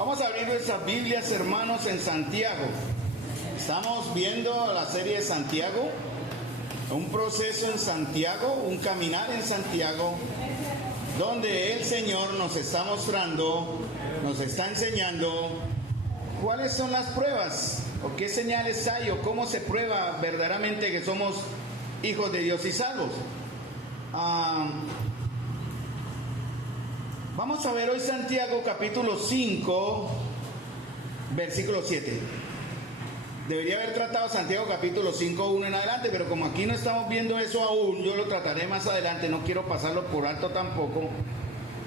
Vamos a abrir nuestras Biblias, hermanos, en Santiago. Estamos viendo la serie de Santiago, un proceso en Santiago, un caminar en Santiago, donde el Señor nos está mostrando, nos está enseñando cuáles son las pruebas, o qué señales hay, o cómo se prueba verdaderamente que somos hijos de Dios y salvos. Vamos a ver hoy Santiago capítulo 5, versículo 7. Debería haber tratado Santiago capítulo 5, 1 en adelante, pero como aquí no estamos viendo eso aún, yo lo trataré más adelante, no quiero pasarlo por alto tampoco.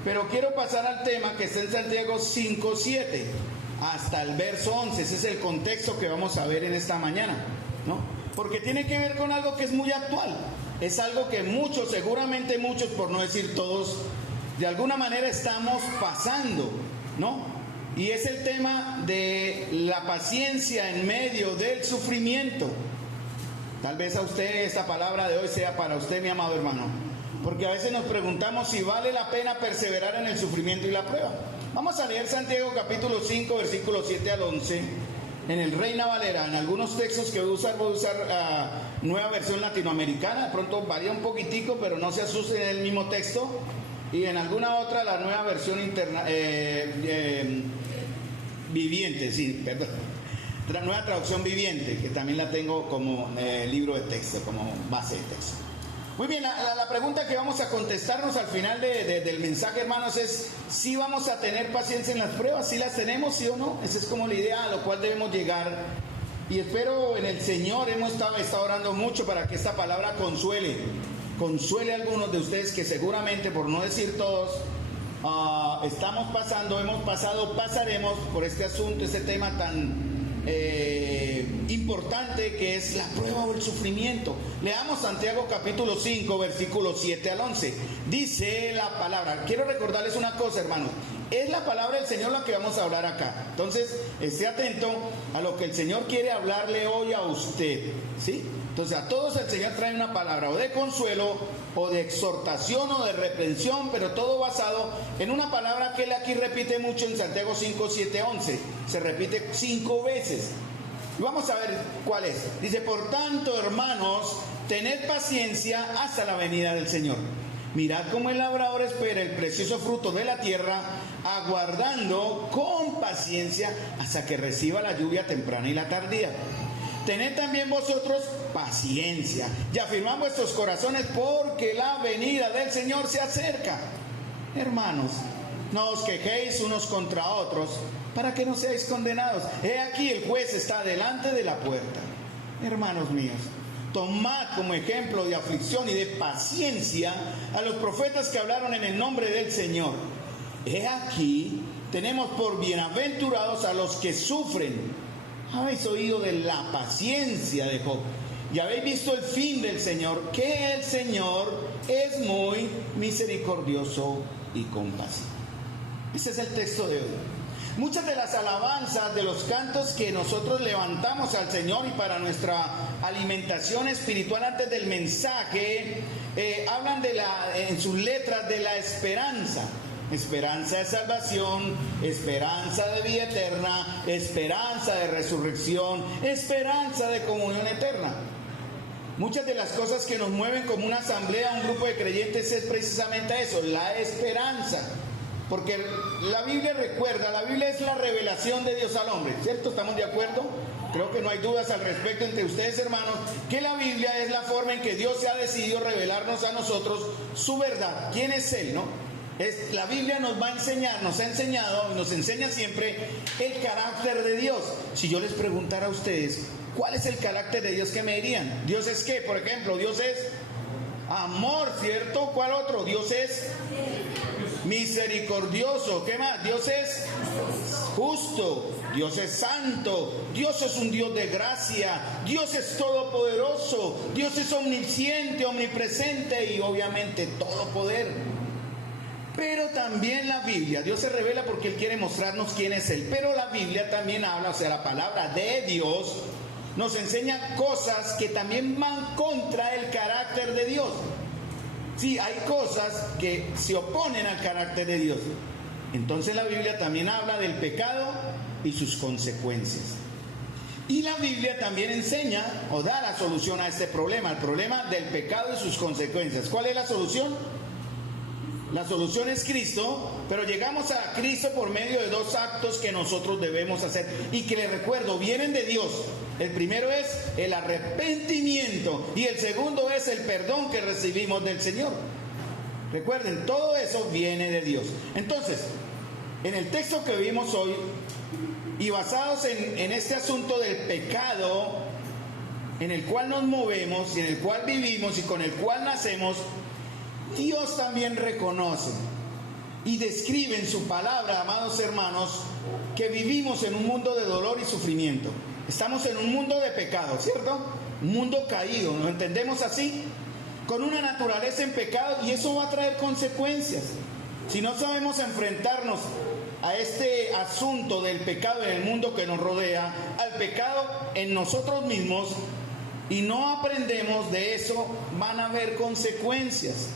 Pero quiero pasar al tema que está en Santiago 5, 7, hasta el verso 11. Ese es el contexto que vamos a ver en esta mañana, ¿no? Porque tiene que ver con algo que es muy actual. Es algo que muchos, seguramente muchos, por no decir todos, de alguna manera estamos pasando, ¿no? Y es el tema de la paciencia en medio del sufrimiento. Tal vez a usted esta palabra de hoy sea para usted, mi amado hermano, porque a veces nos preguntamos si vale la pena perseverar en el sufrimiento y la prueba. Vamos a leer Santiago capítulo 5, versículos 7 al 11, en el Reina Valera. En algunos textos que voy a usar nueva versión latinoamericana, de pronto varía un poquitico, pero no se asusten, en el mismo texto. Y en alguna otra la nueva versión viviente, sí, perdón. La nueva traducción viviente, que también la tengo como libro de texto, como base de texto. Muy bien, la pregunta que vamos a contestarnos al final del mensaje, hermanos, es si vamos a tener paciencia en las pruebas, si las tenemos, sí o no. Esa es como la idea a lo cual debemos llegar. Y espero en el Señor, hemos estado orando mucho para que esta palabra consuele a algunos de ustedes que seguramente, por no decir todos, estamos pasando, hemos pasado, pasaremos por este asunto, este tema tan importante que es la prueba o el sufrimiento. Leamos Santiago capítulo 5, versículos 7 al 11. Dice la palabra, quiero recordarles una cosa, hermanos, es la palabra del Señor la que vamos a hablar acá. Entonces, esté atento a lo que el Señor quiere hablarle hoy a usted, ¿sí? Entonces, a todos el Señor trae una palabra o de consuelo, o de exhortación, o de reprensión, pero todo basado en una palabra que él aquí repite mucho en Santiago 5, 7, 11. Se repite 5 veces. Y vamos a ver cuál es. Dice, por tanto, hermanos, tened paciencia hasta la venida del Señor. Mirad cómo el labrador espera el precioso fruto de la tierra, aguardando con paciencia hasta que reciba la lluvia temprana y la tardía. Tened también vosotros paciencia y afirmad vuestros corazones, porque la venida del Señor se acerca. Hermanos, no os quejéis unos contra otros, para que no seáis condenados. He aquí el juez está delante de la puerta. Hermanos míos, tomad como ejemplo de aflicción y de paciencia a los profetas que hablaron en el nombre del Señor. He aquí, tenemos por bienaventurados a los que sufren. Habéis oído de la paciencia de Job y habéis visto el fin del Señor, que el Señor es muy misericordioso y compasivo. Ese es el texto de hoy. Muchas de las alabanzas, de los cantos que nosotros levantamos al Señor y para nuestra alimentación espiritual antes del mensaje, hablan en sus letras de la esperanza. Esperanza de salvación, esperanza de vida eterna, esperanza de resurrección, esperanza de comunión eterna. Muchas de las cosas que nos mueven como una asamblea, un grupo de creyentes, es precisamente eso, la esperanza. Porque la Biblia recuerda, la Biblia es la revelación de Dios al hombre, ¿cierto? ¿Estamos de acuerdo? Creo que no hay dudas al respecto entre ustedes, hermanos, que la Biblia es la forma en que Dios se ha decidido revelarnos a nosotros su verdad. ¿Quién es Él, no? La Biblia nos va a enseñar, nos ha enseñado y nos enseña siempre el carácter de Dios. Si yo les preguntara a ustedes, ¿cuál es el carácter de Dios? ¿Qué me dirían? ¿Dios es qué? Por ejemplo, Dios es amor, ¿cierto? ¿Cuál otro? Dios es misericordioso. ¿Qué más? Dios es justo. Dios es santo. Dios es un Dios de gracia. Dios es todopoderoso. Dios es omnisciente, omnipresente y obviamente todo poder. Pero también la Biblia, Dios se revela porque Él quiere mostrarnos quién es Él. Pero la Biblia también habla, o sea, la palabra de Dios nos enseña cosas que también van contra el carácter de Dios. Sí, hay cosas que se oponen al carácter de Dios. Entonces la Biblia también habla del pecado y sus consecuencias. Y la Biblia también enseña o da la solución a este problema, el problema del pecado y sus consecuencias. ¿Cuál es la solución? La solución es Cristo, pero llegamos a Cristo por medio de dos actos que nosotros debemos hacer y que, les recuerdo, vienen de Dios. El primero es el arrepentimiento y el segundo es el perdón que recibimos del Señor. Recuerden, todo eso viene de Dios. Entonces, en el texto que vimos hoy y basados en este asunto del pecado en el cual nos movemos y en el cual vivimos y con el cual nacemos, Dios también reconoce y describe en su palabra, amados hermanos, que vivimos en un mundo de dolor y sufrimiento. Estamos en un mundo de pecado, ¿cierto? Un mundo caído, ¿lo entendemos así? Con una naturaleza en pecado, y eso va a traer consecuencias. Si no sabemos enfrentarnos a este asunto del pecado en el mundo que nos rodea, al pecado en nosotros mismos, y no aprendemos de eso, van a haber consecuencias.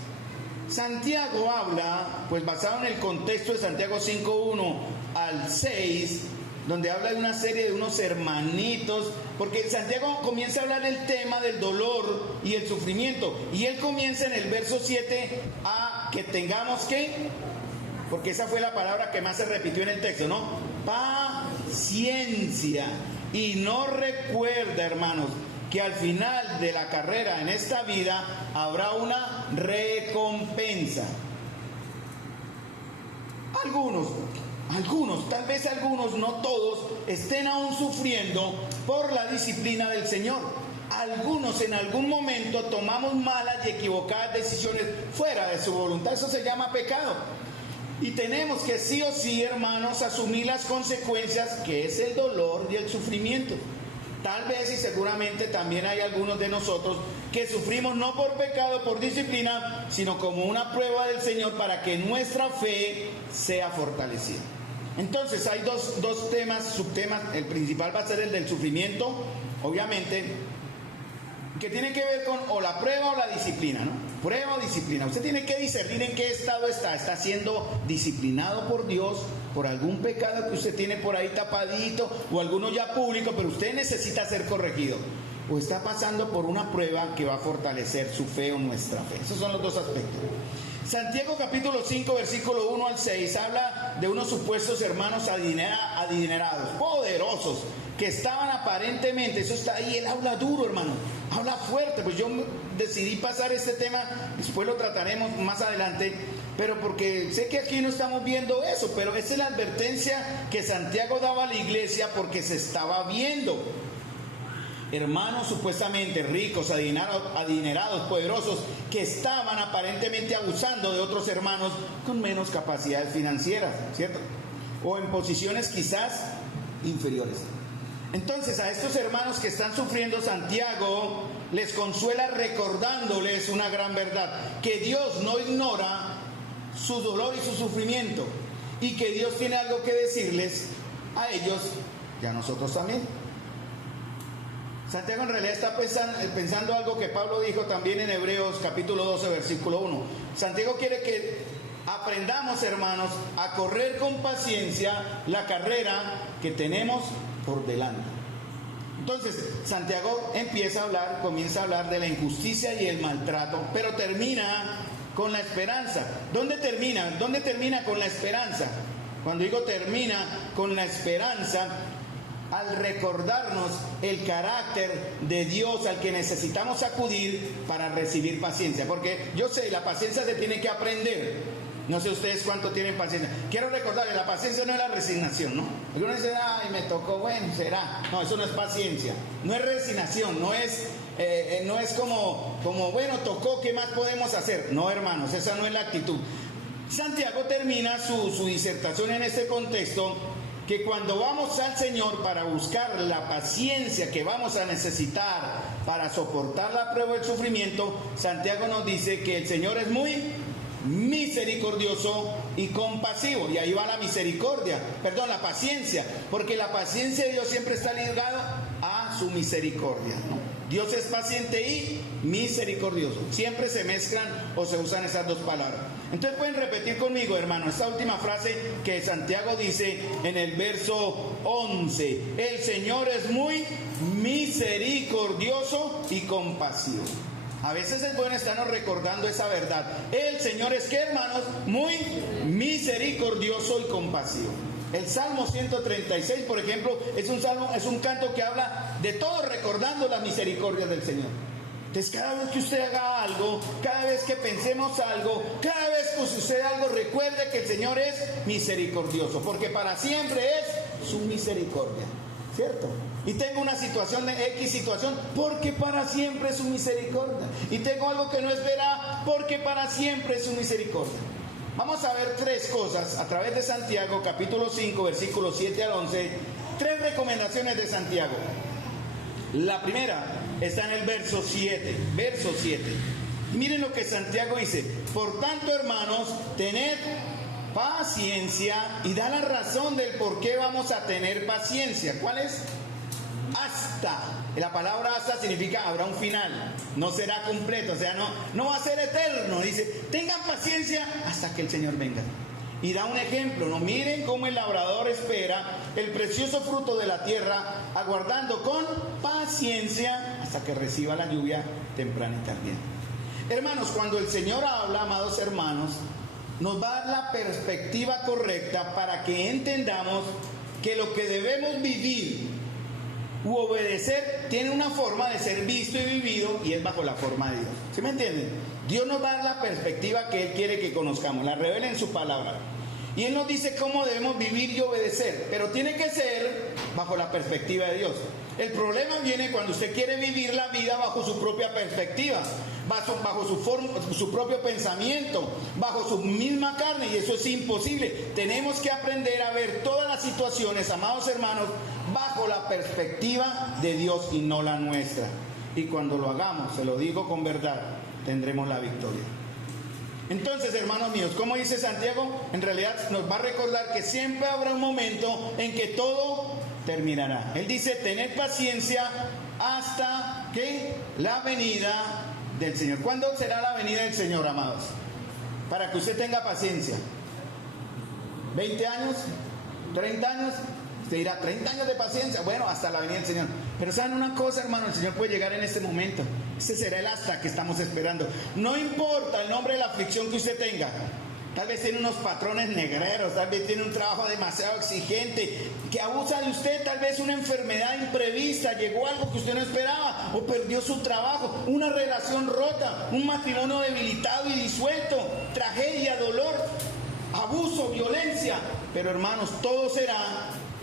Santiago habla, pues basado en el contexto de Santiago 5:1 al 6, donde habla de una serie de unos hermanitos, porque Santiago comienza a hablar del tema del dolor y el sufrimiento, y él comienza en el verso 7 a que tengamos que, porque esa fue la palabra que más se repitió en el texto, ¿no? Paciencia. Y no recuerda, hermanos, que al final de la carrera en esta vida habrá una recompensa. Algunos, tal vez algunos, no todos, estén aún sufriendo por la disciplina del Señor. Algunos en algún momento tomamos malas y equivocadas decisiones fuera de su voluntad. Eso se llama pecado. Y tenemos que sí o sí, hermanos, asumir las consecuencias, que es el dolor y el sufrimiento. Tal vez y seguramente también hay algunos de nosotros que sufrimos no por pecado, por disciplina, sino como una prueba del Señor para que nuestra fe sea fortalecida. Entonces hay dos temas, subtemas. El principal va a ser el del sufrimiento, obviamente, que tiene que ver con o la prueba o la disciplina, ¿no? Prueba o disciplina. Usted tiene que discernir en qué estado está. ¿Está siendo disciplinado por Dios por algún pecado que usted tiene por ahí tapadito o alguno ya público, pero usted necesita ser corregido? ¿O está pasando por una prueba que va a fortalecer su fe o nuestra fe? Esos son los dos aspectos. Santiago capítulo 5, versículo 1 al 6 habla de unos supuestos hermanos adinerados, poderosos, que estaban aparentemente, eso está ahí, él habla duro, hermano, habla fuerte. Pues yo decidí pasar este tema, después lo trataremos más adelante, pero porque sé que aquí no estamos viendo eso, pero esa es la advertencia que Santiago daba a la iglesia porque se estaba viendo. Hermanos supuestamente ricos, adinerados, poderosos, que estaban aparentemente abusando de otros hermanos con menos capacidades financieras, ¿cierto? O en posiciones quizás inferiores. Entonces a estos hermanos que están sufriendo, Santiago les consuela recordándoles una gran verdad, que Dios no ignora su dolor y su sufrimiento, y que Dios tiene algo que decirles a ellos y a nosotros también. Santiago en realidad está pensando algo que Pablo dijo también en Hebreos capítulo 12, versículo 1. Santiago quiere que aprendamos, hermanos, a correr con paciencia la carrera que tenemos por delante. Entonces, Santiago comienza a hablar de la injusticia y el maltrato, pero termina con la esperanza. ¿Dónde termina? ¿Dónde termina con la esperanza? Cuando digo termina con la esperanza, al recordarnos el carácter de Dios al que necesitamos acudir para recibir paciencia. Porque yo sé, la paciencia se tiene que aprender. No sé ustedes cuánto tienen paciencia. Quiero recordarles, la paciencia no es la resignación, ¿no? Algunos dicen, ay, me tocó, bueno, será. No, eso no es paciencia. No es resignación, no es como, bueno, tocó, ¿qué más podemos hacer? No, hermanos, esa no es la actitud. Santiago termina su disertación en este contexto, que cuando vamos al Señor para buscar la paciencia que vamos a necesitar para soportar la prueba del sufrimiento, Santiago nos dice que el Señor es muy misericordioso y compasivo. Y ahí va la paciencia, porque la paciencia de Dios siempre está ligada a su misericordia, ¿no? Dios es paciente y misericordioso. Siempre se mezclan o se usan esas dos palabras. Entonces pueden repetir conmigo, hermano, esta última frase que Santiago dice en el verso 11. El Señor es muy misericordioso y compasivo. A veces es bueno estarnos recordando esa verdad. El Señor es, ¿qué, hermanos? Muy misericordioso y compasivo. El Salmo 136, por ejemplo, es un canto que habla de todo recordando las misericordias del Señor. Entonces, cada vez que usted haga algo, cada vez que pensemos algo, cada vez que sucede algo, recuerde que el Señor es misericordioso, porque para siempre es su misericordia, ¿cierto? Y tengo una situación de X situación, porque para siempre es su misericordia. Y tengo algo que no espera, porque para siempre es su misericordia. Vamos a ver tres cosas a través de Santiago, capítulo 5, versículos 7 al 11. Tres recomendaciones de Santiago. La primera está en el verso 7. Verso 7. Y miren lo que Santiago dice. Por tanto, hermanos, tened paciencia, y da la razón del por qué vamos a tener paciencia. ¿Cuál es? Hasta. La palabra hasta significa habrá un final, no será completo, o sea, no va a ser eterno. Dice, tengan paciencia hasta que el Señor venga. Y da un ejemplo, ¿no? Miren cómo el labrador espera el precioso fruto de la tierra, aguardando con paciencia hasta que reciba la lluvia temprana y tardía. Hermanos, cuando el Señor habla, amados hermanos, nos va a dar la perspectiva correcta para que entendamos que lo que debemos vivir u obedecer tiene una forma de ser visto y vivido, y es bajo la forma de Dios. ¿Sí me entienden? Dios nos va a dar la perspectiva que Él quiere que conozcamos, la revela en su palabra. Y Él nos dice cómo debemos vivir y obedecer, pero tiene que ser bajo la perspectiva de Dios. El problema viene cuando usted quiere vivir la vida bajo su propia perspectiva, bajo su propio pensamiento, bajo su misma carne, y eso es imposible. Tenemos que aprender a ver todas las situaciones, amados hermanos, bajo la perspectiva de Dios y no la nuestra. Y cuando lo hagamos, se lo digo con verdad, tendremos la victoria. Entonces, hermanos míos, como dice Santiago, en realidad nos va a recordar que siempre habrá un momento en que todo terminará. Él dice, tened paciencia hasta que la venida del Señor. ¿Cuándo será la venida del Señor, amados? Para que usted tenga paciencia. ¿20 años? ¿30 años? Usted dirá, 30 años de paciencia. Bueno, hasta la venida del Señor. Pero ¿saben una cosa, hermano? El Señor puede llegar en este momento. Ese será el hasta que estamos esperando. No importa el nombre de la aflicción que usted tenga. Tal vez tiene unos patrones negreros, tal vez tiene un trabajo demasiado exigente, que abusa de usted, tal vez una enfermedad imprevista, llegó algo que usted no esperaba, o perdió su trabajo, una relación rota, un matrimonio debilitado y disuelto, tragedia, dolor, abuso, violencia. Pero hermanos, todo será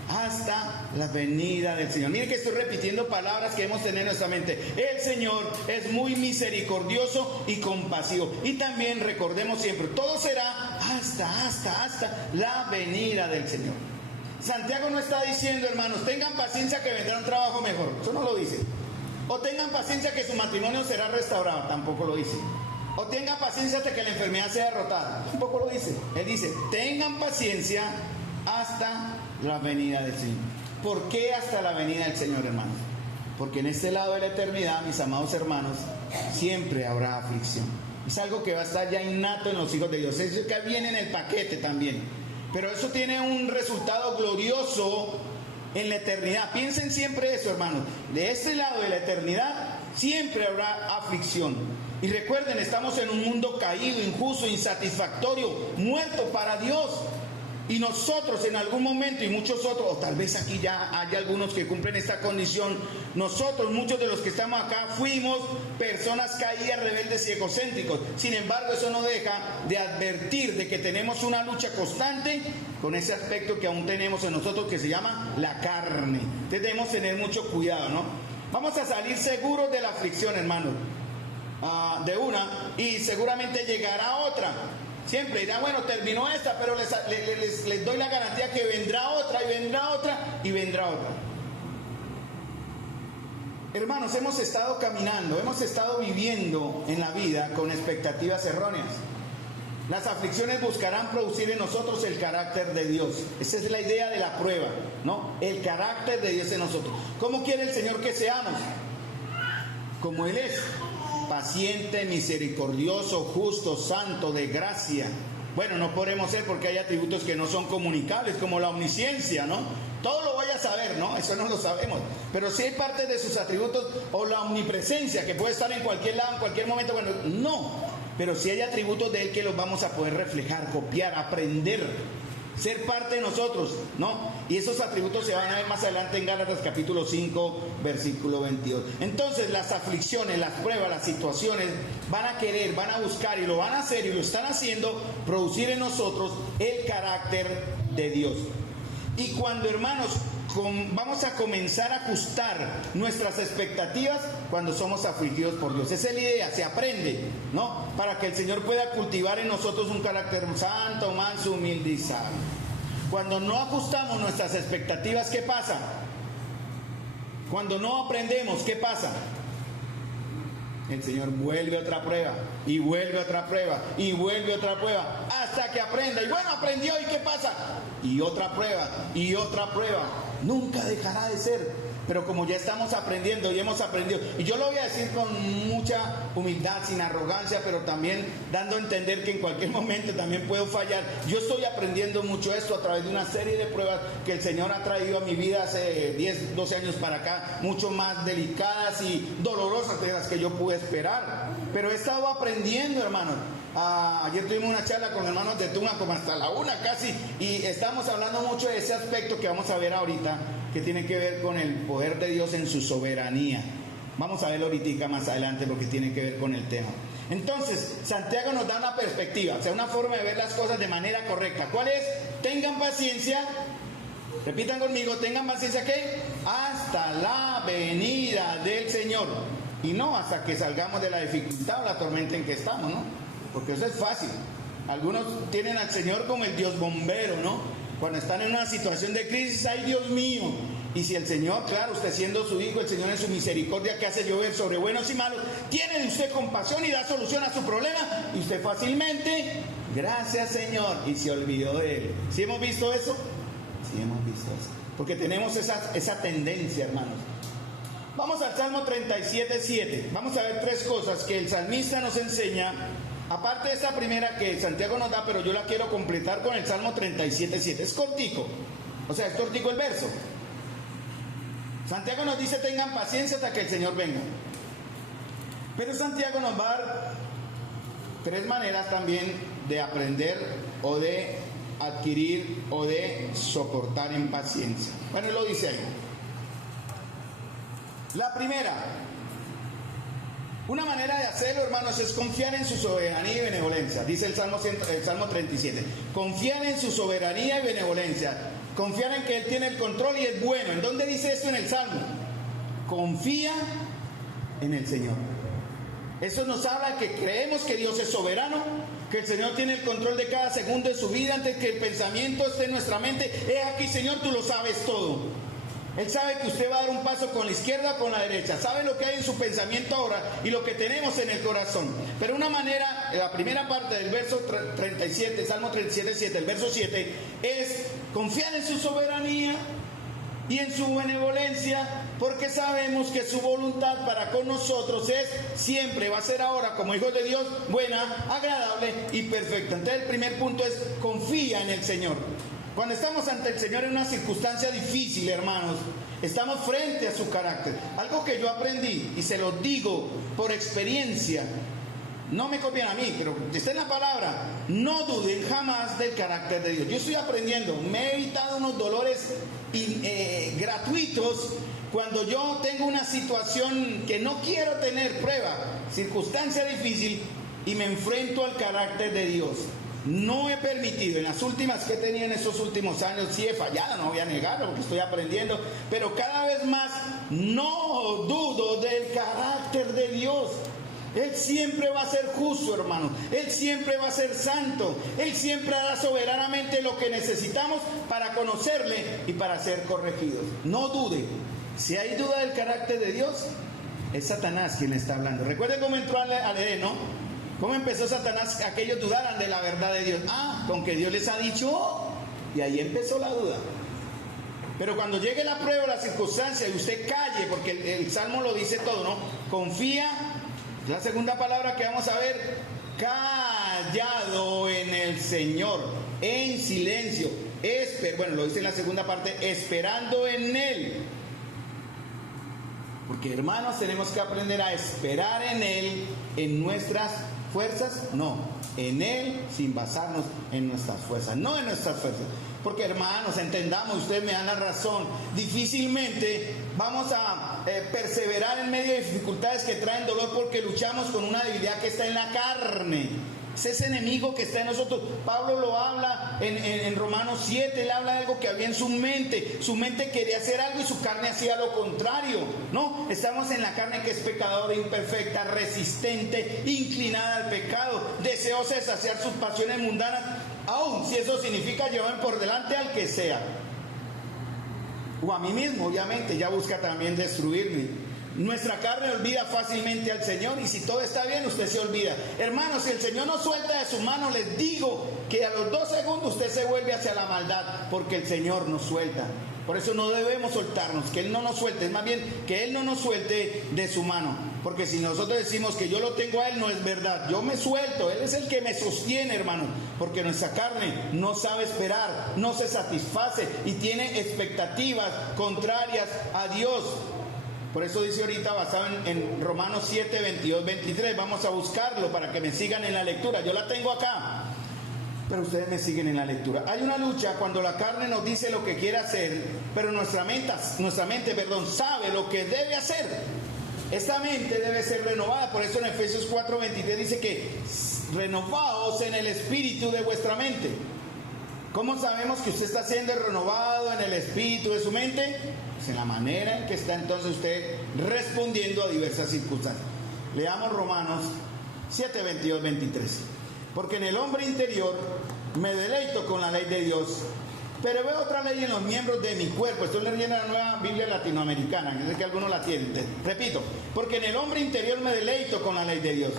hasta la venida del Señor. Miren que estoy repitiendo palabras que hemos tenido en nuestra mente. El Señor es muy misericordioso y compasivo. Y también recordemos siempre, todo será hasta la venida del Señor. Santiago no está diciendo, hermanos, tengan paciencia que vendrá un trabajo mejor. Eso no lo dice. O tengan paciencia que su matrimonio será restaurado. Tampoco lo dice. O tengan paciencia hasta que la enfermedad sea derrotada. Tampoco lo dice. Él dice, tengan paciencia hasta la venida del Señor. ¿Por qué hasta la venida del Señor, hermanos? Porque en este lado de la eternidad, mis amados hermanos, siempre habrá aflicción. Es algo que va a estar ya innato en los hijos de Dios. Eso que viene en el paquete también. Pero eso tiene un resultado glorioso en la eternidad. Piensen siempre eso, hermanos. De este lado de la eternidad siempre habrá aflicción. Y recuerden, estamos en un mundo caído, injusto, insatisfactorio, muerto para Dios. Y nosotros en algún momento, y muchos otros, o tal vez aquí ya hay algunos que cumplen esta condición, nosotros, muchos de los que estamos acá, fuimos personas caídas, rebeldes y egocéntricos. Sin embargo, eso no deja de advertir de que tenemos una lucha constante con ese aspecto que aún tenemos en nosotros, que se llama la carne. Entonces debemos tener mucho cuidado, ¿no? Vamos a salir seguros de la aflicción, hermanos, de una, y seguramente llegará otra. Siempre dirán, bueno, terminó esta, pero les doy la garantía que vendrá otra, y vendrá otra, y vendrá otra. Hermanos, hemos estado caminando, hemos estado viviendo en la vida con expectativas erróneas. Las aflicciones buscarán producir en nosotros el carácter de Dios. Esa es la idea de la prueba, ¿no? El carácter de Dios en nosotros. ¿Cómo quiere el Señor que seamos? Como Él es. paciente, misericordioso, justo, santo, de gracia. Bueno, no podemos ser porque hay atributos que no son comunicables, como la omnisciencia, ¿no? Todo lo voy a saber, ¿no? Eso no lo sabemos. Pero sí hay parte de sus atributos, o la omnipresencia, que puede estar en cualquier lado, en cualquier momento. Bueno, no. Pero sí hay atributos de Él que los vamos a poder reflejar, copiar, aprender, ser parte de nosotros, ¿no? Y esos atributos se van a ver más adelante en Gálatas capítulo 5, versículo 22. Entonces las aflicciones, las pruebas, las situaciones van a querer, van a buscar y lo van a hacer y lo están haciendo, producir en nosotros el carácter de Dios. Y cuando, hermanos, vamos a comenzar a ajustar nuestras expectativas cuando somos afligidos por Dios. Esa es la idea, se aprende, ¿no? Para que el Señor pueda cultivar en nosotros un carácter santo, manso, humilde y sabio. Cuando no ajustamos nuestras expectativas, ¿qué pasa? Cuando no aprendemos, ¿qué pasa? El Señor vuelve otra prueba, y vuelve otra prueba, y vuelve otra prueba, hasta que aprenda. Y bueno, aprendió, ¿y qué pasa? Y otra prueba, y otra prueba. Nunca dejará de ser. Pero como ya estamos aprendiendo y hemos aprendido, y yo lo voy a decir con mucha humildad, sin arrogancia, pero también dando a entender que en cualquier momento también puedo fallar. Yo estoy aprendiendo mucho esto a través de una serie de pruebas que el Señor ha traído a mi vida hace 10, 12 años para acá, mucho más delicadas y dolorosas de las que yo pude esperar. Pero he estado aprendiendo, hermanos. Ayer tuvimos una charla con hermanos de Tunga como hasta la 1 casi, y estamos hablando mucho de ese aspecto que vamos a ver ahorita, que tiene que ver con el poder de Dios en su soberanía. Vamos a verlo ahorita más adelante porque tiene que ver con el tema. Entonces, Santiago nos da una perspectiva, o sea, una forma de ver las cosas de manera correcta. ¿Cuál es? Tengan paciencia, repitan conmigo, tengan paciencia, ¿qué? Hasta la venida del Señor. Y no hasta que salgamos de la dificultad o la tormenta en que estamos, ¿no? Porque eso es fácil. Algunos tienen al Señor como el Dios bombero, ¿no? Cuando están en una situación de crisis, ¡ay, Dios mío! Y si el Señor, claro, usted siendo su hijo, el Señor en su misericordia que hace llover sobre buenos y malos, tiene de usted compasión y da solución a su problema, y usted fácilmente, gracias Señor, y se olvidó de Él. ¿Sí hemos visto eso? Sí hemos visto eso. Porque tenemos esa tendencia, hermanos. Vamos al Salmo 37:7. Vamos a ver tres cosas que el salmista nos enseña. Aparte de esta primera que Santiago nos da, pero yo la quiero completar con el Salmo 37:7. Es cortico, o sea, es cortico el verso. Santiago nos dice, tengan paciencia hasta que el Señor venga. Pero Santiago nos va a dar tres maneras también de aprender o de adquirir o de soportar en paciencia. Bueno, él lo dice ahí. La primera, una manera de hacerlo, hermanos, es confiar en su soberanía y benevolencia. Dice el Salmo 37. Confiar en su soberanía y benevolencia. Confiar en que Él tiene el control y es bueno. ¿En dónde dice esto en el Salmo? Confía en el Señor. Eso nos habla que creemos que Dios es soberano, que el Señor tiene el control de cada segundo de su vida antes que el pensamiento esté en nuestra mente. Aquí, Señor, tú lo sabes todo. Él sabe que usted va a dar un paso con la izquierda o con la derecha. Sabe lo que hay en su pensamiento ahora y lo que tenemos en el corazón. Pero una manera, la primera parte del verso 37, Salmo 37:7, el verso 7, es confiar en su soberanía y en su benevolencia, porque sabemos que su voluntad para con nosotros es siempre, va a ser ahora como hijos de Dios, buena, agradable y perfecta. Entonces el primer punto es confía en el Señor. Cuando estamos ante el Señor en una circunstancia difícil, hermanos, estamos frente a su carácter. Algo que yo aprendí, y se lo digo por experiencia, no me copian a mí, pero está en la palabra, no duden jamás del carácter de Dios. Yo estoy aprendiendo, me he evitado unos dolores gratuitos cuando yo tengo una situación que no quiero tener, prueba, circunstancia difícil, y me enfrento al carácter de Dios. No he permitido, en las últimas que he tenido en estos últimos años, sí he fallado, no voy a negarlo porque estoy aprendiendo, pero cada vez más no dudo del carácter de Dios. Él siempre va a ser justo, hermano. Él siempre va a ser santo. Él siempre hará soberanamente lo que necesitamos para conocerle y para ser corregidos. No dude. Si hay duda del carácter de Dios, es Satanás quien le está hablando. Recuerden cómo entró al Edén, ¿no? ¿Cómo empezó Satanás? Aquellos dudaran de la verdad de Dios. Con que Dios les ha dicho, y ahí empezó la duda. Pero cuando llegue la prueba, la circunstancia, y usted calle, porque el Salmo lo dice todo, ¿no? Confía La segunda palabra que vamos a ver, callado en el Señor, en silencio, bueno, lo dice en la segunda parte, esperando en Él. Porque hermanos, tenemos que aprender a esperar en Él, en nuestras fuerzas, no, en Él sin basarnos en nuestras fuerzas, no en nuestras fuerzas. Porque hermanos, entendamos, ustedes me dan la razón, difícilmente vamos a perseverar en medio de dificultades que traen dolor porque luchamos con una debilidad que está en la carne. Es ese enemigo que está en nosotros. Pablo lo habla en Romanos 7, él habla de algo que había en su mente. Su mente quería hacer algo y su carne hacía lo contrario. No, estamos en la carne que es pecadora, imperfecta, resistente, inclinada al pecado, deseosa de saciar sus pasiones mundanas, aun si eso significa llevar por delante al que sea. O a mí mismo, obviamente, ya busca también destruirme. Nuestra carne olvida fácilmente al Señor, y si todo está bien, usted se olvida. Hermanos, si el Señor nos suelta de su mano, les digo que a los 2 segundos usted se vuelve hacia la maldad, porque el Señor nos suelta. Por eso no debemos soltarnos, que Él no nos suelte, es más bien que Él no nos suelte de su mano. Porque si nosotros decimos que yo lo tengo a Él, no es verdad. Yo me suelto, Él es el que me sostiene, hermano. Porque nuestra carne no sabe esperar, no se satisface y tiene expectativas contrarias a Dios. Por eso dice ahorita, basado en Romanos 7, 22, 23, vamos a buscarlo para que me sigan en la lectura. Yo la tengo acá, pero ustedes me siguen en la lectura. Hay una lucha cuando la carne nos dice lo que quiere hacer, pero nuestra mente, sabe lo que debe hacer. Esta mente debe ser renovada. Por eso en Efesios 4, 23 dice que renovaos en el espíritu de vuestra mente. ¿Cómo sabemos que usted está siendo renovado en el espíritu de su mente? Pues en la manera en que está entonces usted respondiendo a diversas circunstancias. Leamos Romanos 7, 22, 23. Porque en el hombre interior me deleito con la ley de Dios, pero veo otra ley en los miembros de mi cuerpo. Estoy leyendo la Nueva Biblia Latinoamericana, que sé que algunos la tienen. Repito, porque en el hombre interior me deleito con la ley de Dios,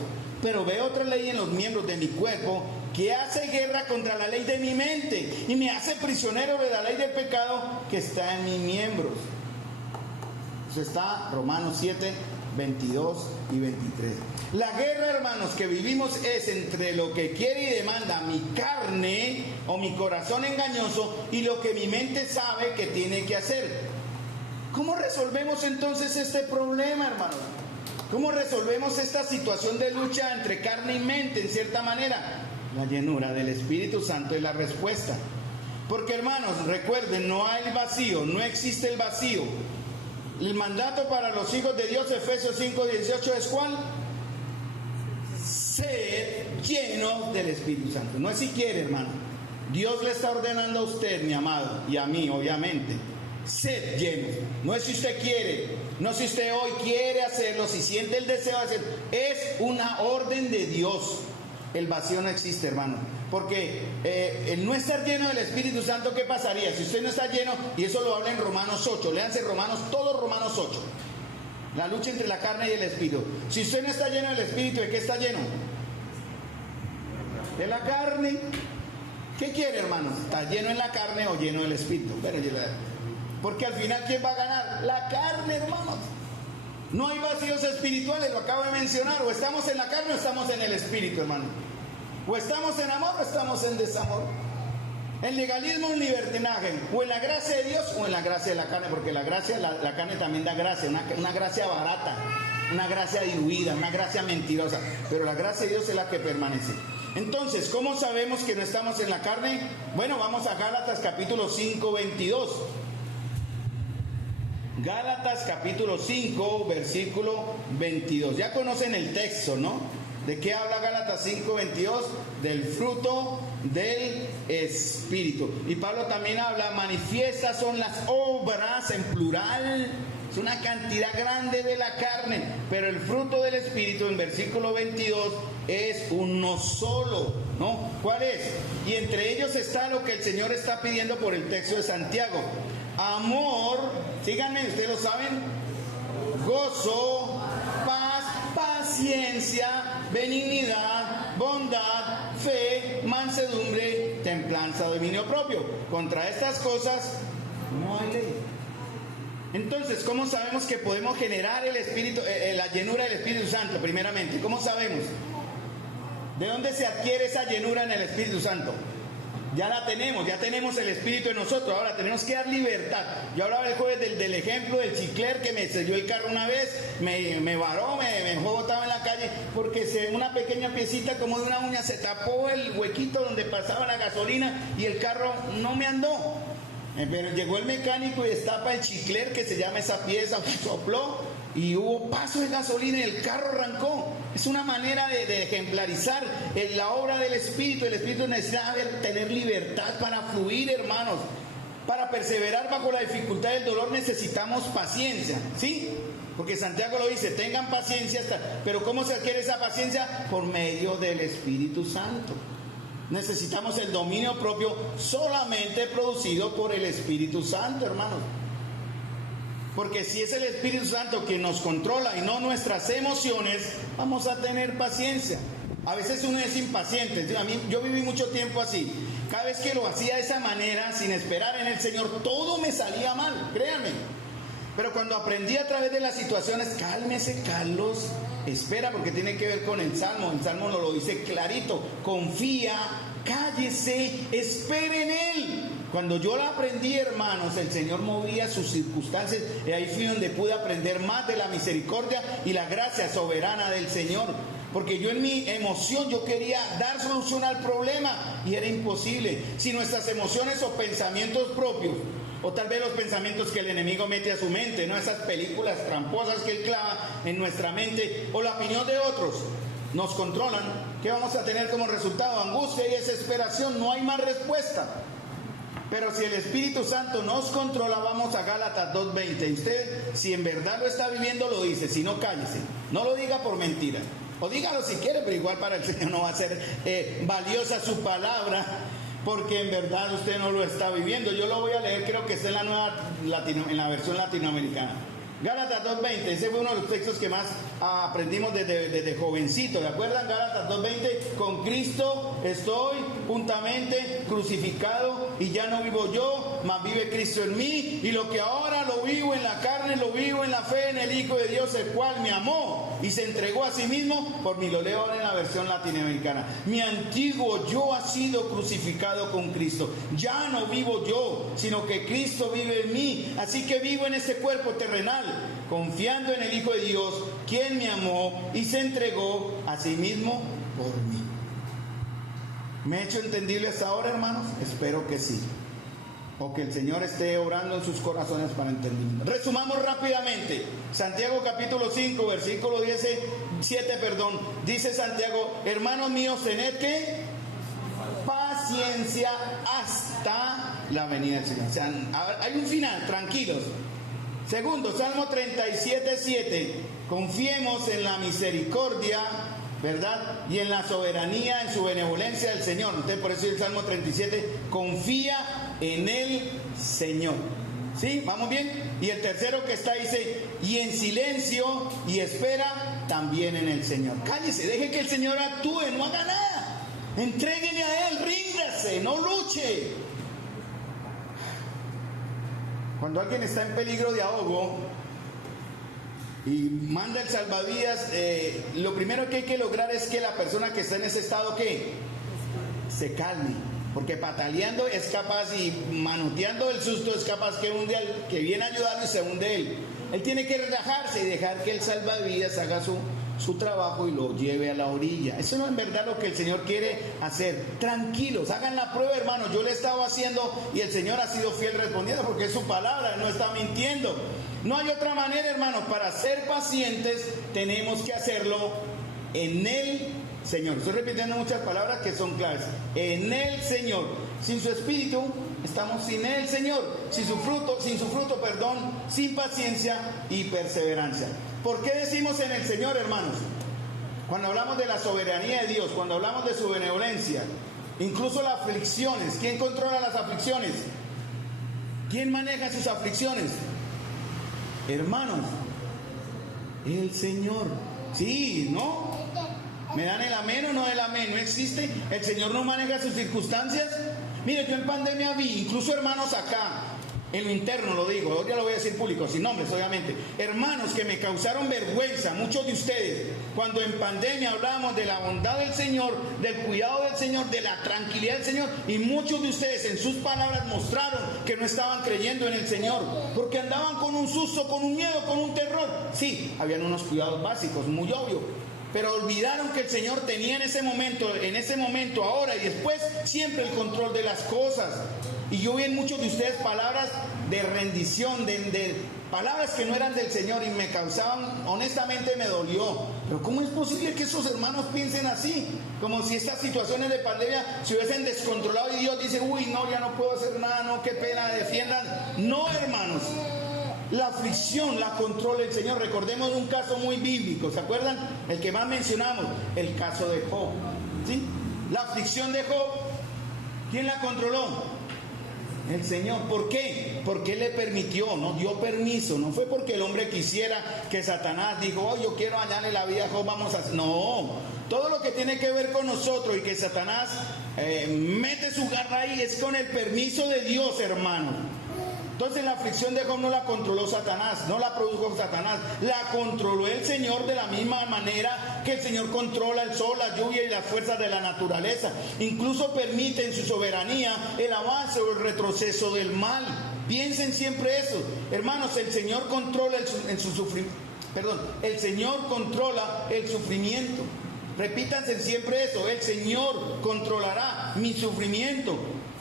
pero veo otra ley en los miembros de mi cuerpo que hace guerra contra la ley de mi mente y me hace prisionero de la ley del pecado que está en mis miembros. Eso está Romanos 7, 22 y 23. La guerra, hermanos, que vivimos es entre lo que quiere y demanda mi carne o mi corazón engañoso y lo que mi mente sabe que tiene que hacer. ¿Cómo resolvemos entonces este problema, hermanos? ¿Cómo resolvemos esta situación de lucha entre carne y mente, en cierta manera? La llenura del Espíritu Santo es la respuesta. Porque, hermanos, recuerden, no hay vacío, no existe el vacío. El mandato para los hijos de Dios, Efesios 5, 18, ¿es cuál? Sed llenos del Espíritu Santo. No es si quiere, hermano. Dios le está ordenando a usted, mi amado, y a mí, obviamente. Sed llenos. No es si usted quiere, no si usted hoy quiere hacerlo, si siente el deseo de hacerlo. Es una orden de Dios. El vacío no existe, hermano. Porque el no estar lleno del Espíritu Santo, ¿qué pasaría? Si usted no está lleno, y eso lo habla en Romanos 8, léanse Romanos, todo Romanos 8. La lucha entre la carne y el Espíritu. Si usted no está lleno del Espíritu, ¿de qué está lleno? De la carne. ¿Qué quiere, hermano? ¿Está lleno en la carne o lleno del Espíritu? Bueno, porque al final, ¿quién va a ganar? La carne, hermanos. No hay vacíos espirituales, lo acabo de mencionar. O estamos en la carne o estamos en el Espíritu, hermano. O estamos en amor o estamos en desamor. En legalismo o en libertinaje. O en la gracia de Dios o en la gracia de la carne. Porque la gracia, la carne también da gracia. Una gracia barata. Una gracia diluida. Una gracia mentirosa. Pero la gracia de Dios es la que permanece. Entonces, ¿cómo sabemos que no estamos en la carne? Bueno, vamos a Gálatas capítulo 5, 22. Gálatas capítulo 5, versículo 22. Ya conocen el texto, ¿no? ¿De qué habla Gálatas 5, 22? Del fruto del Espíritu. Y Pablo también habla, manifiestas son las obras en plural. Es una cantidad grande de la carne. Pero el fruto del Espíritu en versículo 22 es uno solo, ¿no? ¿Cuál es? Y entre ellos está lo que el Señor está pidiendo por el texto de Santiago. Amor, síganme, ustedes lo saben, gozo, paz, paciencia, benignidad, bondad, fe, mansedumbre, templanza, dominio propio. Contra estas cosas no hay ley. Entonces, ¿cómo sabemos que podemos generar el Espíritu, la llenura del Espíritu Santo? Primeramente, ¿cómo sabemos? ¿De dónde se adquiere esa llenura en el Espíritu Santo? Ya la tenemos, ya tenemos el Espíritu en nosotros. Ahora tenemos que dar libertad. Yo hablaba el jueves del ejemplo del chicler que me selló el carro una vez, me varó, me dejó botado en la calle porque una pequeña piecita como de una uña se tapó el huequito donde pasaba la gasolina y el carro no me andó. Pero llegó el mecánico y destapa el chicler que se llama esa pieza, sopló y hubo paso de gasolina y el carro arrancó. Es una manera de ejemplarizar la obra del Espíritu. El Espíritu necesita tener libertad para fluir, hermanos. Para perseverar bajo la dificultad del dolor necesitamos paciencia, ¿sí? Porque Santiago lo dice, tengan paciencia. Pero ¿cómo se adquiere esa paciencia? Por medio del Espíritu Santo. Necesitamos el dominio propio solamente producido por el Espíritu Santo, hermanos. Porque si es el Espíritu Santo quien nos controla y no nuestras emociones, vamos a tener paciencia. A veces uno es impaciente. Yo viví mucho tiempo así. Cada vez que lo hacía de esa manera, sin esperar en el Señor, todo me salía mal, créanme. Pero cuando aprendí a través de las situaciones, cálmese, Carlos, espera, porque tiene que ver con el Salmo nos lo dice clarito, confía, cállese, espere en Él. Cuando yo la aprendí, hermanos, el Señor movía sus circunstancias y ahí fui donde pude aprender más de la misericordia y la gracia soberana del Señor. Porque yo en mi emoción yo quería dar solución al problema y era imposible. Si nuestras emociones o pensamientos propios, o tal vez los pensamientos que el enemigo mete a su mente, ¿no? Esas películas tramposas que él clava en nuestra mente, o la opinión de otros, nos controlan, ¿qué vamos a tener como resultado? Angustia y desesperación, no hay más respuesta. Pero si el Espíritu Santo nos controla, vamos a Gálatas 2:20. Y usted, si en verdad lo está viviendo, lo dice, si no, cállese. No lo diga por mentira. O dígalo si quiere, pero igual para el Señor no va a ser valiosa su palabra, porque en verdad usted no lo está viviendo. Yo lo voy a leer, creo que está en la versión latinoamericana. Gálatas 2:20, ese fue uno de los textos que más aprendimos desde jovencito, ¿de acuerdan? Gálatas 2:20, con Cristo estoy juntamente crucificado y ya no vivo yo, mas vive Cristo en mí, y lo que ahora lo vivo en la carne, lo vivo en la fe en el Hijo de Dios, el cual me amó y se entregó a sí mismo por mí. Lo leo ahora en la versión latinoamericana. Mi antiguo yo ha sido crucificado con Cristo, ya no vivo yo, sino que Cristo vive en mí, así que vivo en este cuerpo terrenal, confiando en el Hijo de Dios, quien me amó y se entregó a sí mismo por mí. ¿Me he hecho entendible hasta ahora, hermanos? Espero que sí. O que el Señor esté obrando en sus corazones para entendimiento. Resumamos rápidamente. Santiago capítulo 5, versículo 17, dice Santiago, hermanos míos, tened que paciencia hasta la venida del Señor. O sea, hay un final, tranquilos. Segundo, Salmo 37:7, confiemos en la misericordia, ¿verdad? Y en la soberanía, en su benevolencia del Señor. Entonces, por eso el Salmo 37, confía en el Señor. ¿Sí? ¿Vamos bien? Y el tercero que está dice, y en silencio y espera también en el Señor. Cállese, deje que el Señor actúe, no haga nada. Entréguele a Él, ríndase, no luche. Cuando alguien está en peligro de ahogo y manda el salvavidas, lo primero que hay que lograr es que la persona que está en ese estado, ¿qué? Se calme. Porque pataleando es capaz y manoteando el susto es capaz que hunde al que viene a ayudarlo y se hunde él. Él tiene que relajarse y dejar que el salvavidas haga su trabajo y lo lleve a la orilla. Eso no es en verdad lo que el Señor quiere hacer. Tranquilos, hagan la prueba, hermanos. Yo le he estado haciendo y el Señor ha sido fiel respondiendo porque es su palabra, no está mintiendo. No hay otra manera, hermanos. Para ser pacientes tenemos que hacerlo en el Señor. Estoy repitiendo muchas palabras que son claves. En el Señor. Sin su Espíritu estamos sin el Señor. Sin su fruto, sin paciencia y perseverancia. ¿Por qué decimos en el Señor, hermanos? Cuando hablamos de la soberanía de Dios, cuando hablamos de su benevolencia, incluso las aflicciones. ¿Quién controla las aflicciones? ¿Quién maneja sus aflicciones? Hermanos, el Señor. Sí, ¿no? ¿Me dan el amén o no el amén? ¿No existe? ¿El Señor no maneja sus circunstancias? Mire, yo en pandemia vi, incluso hermanos acá, en lo interno lo digo, ahora ya lo voy a decir público, sin nombres obviamente, hermanos que me causaron vergüenza, muchos de ustedes, cuando en pandemia hablábamos de la bondad del Señor, del cuidado del Señor, de la tranquilidad del Señor, y muchos de ustedes en sus palabras mostraron que no estaban creyendo en el Señor, porque andaban con un susto, con un miedo, con un terror. Sí, habían unos cuidados básicos, muy obvio, pero olvidaron que el Señor tenía en ese momento, ahora y después, siempre el control de las cosas. Y yo vi en muchos de ustedes palabras de rendición, de palabras que no eran del Señor y me causaban, honestamente me dolió. Pero ¿cómo es posible que esos hermanos piensen así? Como si estas situaciones de pandemia se hubiesen descontrolado y Dios dice, uy, no, ya no puedo hacer nada, no, qué pena, defiendan. No, hermanos. La aflicción la controla el Señor. Recordemos un caso muy bíblico, ¿se acuerdan? El que más mencionamos, el caso de Job, ¿sí? La aflicción de Job, ¿quién la controló? El Señor. ¿Por qué? Porque Él le permitió, no dio permiso. No fue porque el hombre quisiera que Satanás dijo, oh, yo quiero dañarle la vida a Job, vamos a... No, todo lo que tiene que ver con nosotros y que Satanás mete su garra ahí es con el permiso de Dios, hermano. Entonces la aflicción de Job no la controló Satanás, no la produjo Satanás, la controló el Señor de la misma manera que el Señor controla el sol, la lluvia y las fuerzas de la naturaleza. Incluso permite en su soberanía el avance o el retroceso del mal. Piensen siempre eso. Hermanos, el Señor controla el Señor controla el sufrimiento. Repítanse siempre eso, el Señor controlará mi sufrimiento.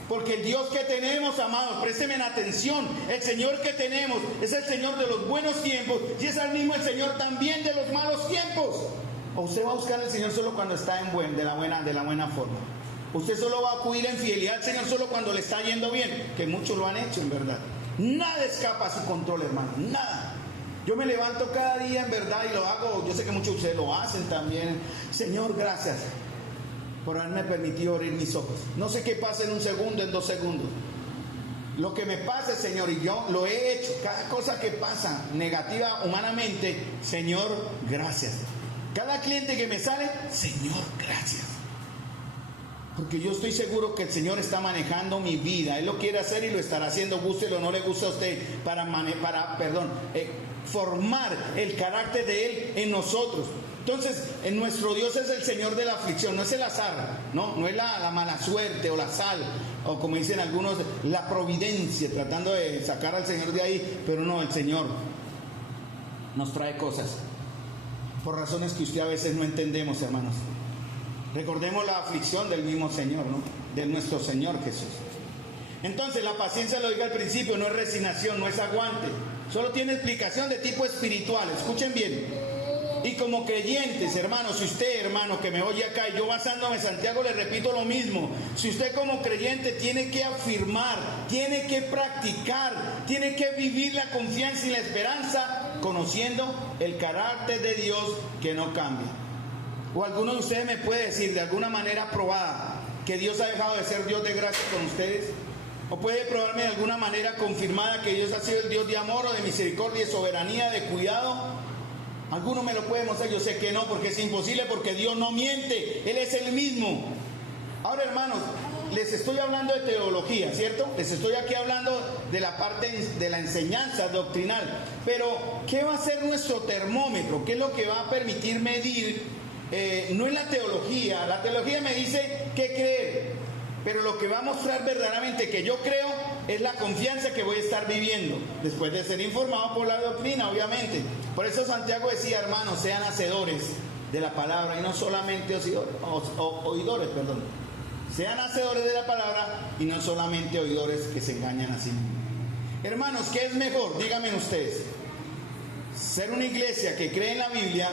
Porque el Dios que tenemos, amados, préstenme atención, el Señor que tenemos es el Señor de los buenos tiempos y es el mismo el Señor también de los malos tiempos. ¿O usted va a buscar al Señor solo cuando está de la buena forma? ¿Usted solo va a acudir en fidelidad al Señor solo cuando le está yendo bien? Que muchos lo han hecho, en verdad. Nada escapa a su control, hermano, nada. Yo me levanto cada día, en verdad, y lo hago. Yo sé que muchos de ustedes lo hacen también. Señor, gracias por haberme permitido abrir mis ojos. No sé qué pasa en un segundo, en 2 segundos. Lo que me pase, Señor, y yo lo he hecho. Cada cosa que pasa negativa humanamente, Señor, gracias. Cada cliente que me sale, Señor, gracias. Porque yo estoy seguro que el Señor está manejando mi vida. Él lo quiere hacer y lo estará haciendo, gústelo o no le gusta a usted, para formar el carácter de Él en nosotros. Entonces, nuestro Dios es el Señor de la aflicción, no es el azar, no es la mala suerte o la sal, o como dicen algunos, la providencia, tratando de sacar al Señor de ahí, pero no, el Señor nos trae cosas, por razones que usted a veces no entendemos, hermanos. Recordemos la aflicción del mismo Señor, ¿no? De nuestro Señor Jesús. Entonces, la paciencia, lo dije al principio, no es resignación, no es aguante, solo tiene explicación de tipo espiritual, escuchen bien. Y como creyentes, hermanos, si usted, hermano, que me oye acá, y yo basándome en Santiago, le repito lo mismo. Si usted como creyente tiene que afirmar, tiene que practicar, tiene que vivir la confianza y la esperanza, conociendo el carácter de Dios que no cambia. O alguno de ustedes me puede decir de alguna manera probada que Dios ha dejado de ser Dios de gracia con ustedes. O puede probarme de alguna manera confirmada que Dios ha sido el Dios de amor o de misericordia, de soberanía, de cuidado. Algunos me lo pueden mostrar, yo sé que no, porque es imposible, porque Dios no miente, Él es el mismo. Ahora, hermanos, les estoy hablando de teología, ¿cierto? Les estoy aquí hablando de la parte de la enseñanza doctrinal. Pero, ¿qué va a ser nuestro termómetro? ¿Qué es lo que va a permitir medir? No es la teología me dice qué creer. Pero lo que va a mostrar verdaderamente que yo creo es la confianza que voy a estar viviendo, después de ser informado por la doctrina, obviamente. Por eso Santiago decía, hermanos, sean hacedores de la palabra y no solamente oidores, perdón. Sean hacedores de la palabra y no solamente oidores que se engañan a sí mismos. Hermanos, ¿qué es mejor? Díganme ustedes. Ser una iglesia que cree en la Biblia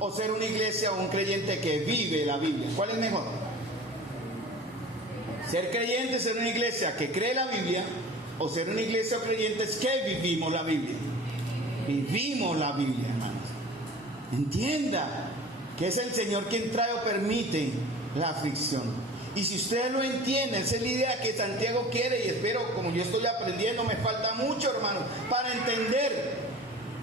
o ser una iglesia o un creyente que vive la Biblia. ¿Cuál es mejor? Ser creyente, ser una iglesia que cree la Biblia, o ser una iglesia o creyentes que vivimos la Biblia. Vivimos la Biblia, hermanos. Entienda que es el Señor quien trae o permite la aflicción. Y si ustedes lo entienden, esa es la idea que Santiago quiere, y espero, como yo estoy aprendiendo, me falta mucho, hermanos, para entender.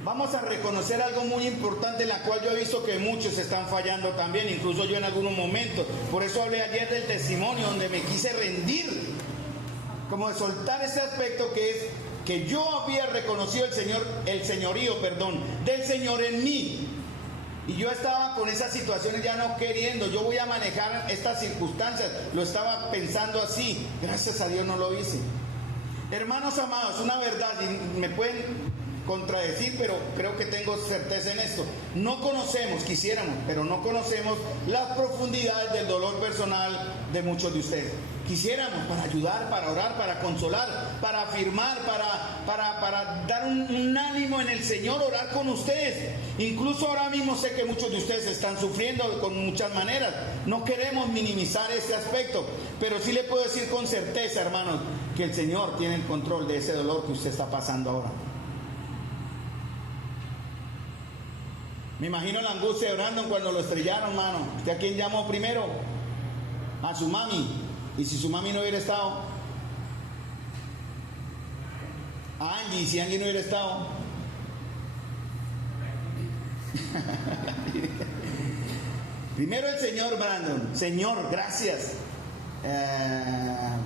Vamos a reconocer algo muy importante en la cual yo he visto que muchos están fallando también, incluso yo en algunos momentos. Por eso hablé ayer del testimonio donde me quise rendir. como de soltar este aspecto que es que yo había reconocido el señorío del Señor en mí. Y yo estaba con esas situaciones ya no queriendo, yo voy a manejar estas circunstancias, lo estaba pensando así, gracias a Dios no lo hice. Hermanos amados, una verdad, y me pueden contradecir, pero creo que tengo certeza en esto. No conocemos, quisiéramos, pero no conocemos las profundidades del dolor personal de muchos de ustedes. Quisiéramos para ayudar, para orar, para consolar, para afirmar, para dar un ánimo en el Señor, orar con ustedes. Incluso ahora mismo sé que muchos de ustedes están sufriendo con muchas maneras. No queremos minimizar este aspecto, pero sí le puedo decir con certeza, hermanos, que el Señor tiene el control de ese dolor que usted está pasando ahora. Me imagino la angustia de Brandon cuando lo estrellaron, hermano. ¿Usted a quién llamó primero? A su mami. ¿Y si su mami no hubiera estado? A Angie. ¿Y si Angie no hubiera estado? Primero el Señor, Brandon. Señor, gracias.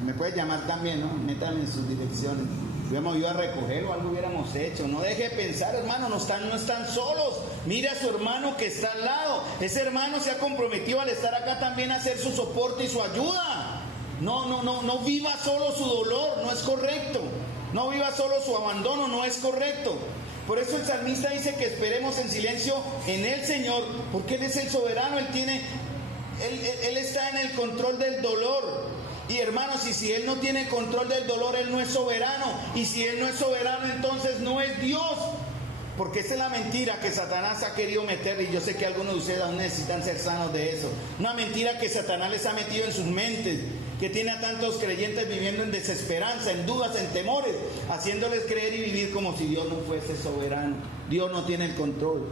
Me puede llamar también, ¿no? Métame en sus direcciones. Hubiéramos ido a recoger o algo hubiéramos hecho. No deje de pensar, hermano, no están solos. Mira a su hermano que está al lado. Ese hermano se ha comprometido al estar acá también a hacer su soporte y su ayuda. No viva solo su dolor, no es correcto. No viva solo su abandono, no es correcto. Por eso el salmista dice que esperemos en silencio en el Señor, porque Él es el soberano, Él está en el control del dolor. Y hermanos, y si Él no tiene control del dolor, Él no es soberano. Y si Él no es soberano, entonces no es Dios. Porque esa es la mentira que Satanás ha querido meter. Y yo sé que algunos de ustedes aún necesitan ser sanos de eso. Una mentira que Satanás les ha metido en sus mentes, que tiene a tantos creyentes viviendo en desesperanza, en dudas, en temores, haciéndoles creer y vivir como si Dios no fuese soberano. Dios no tiene el control.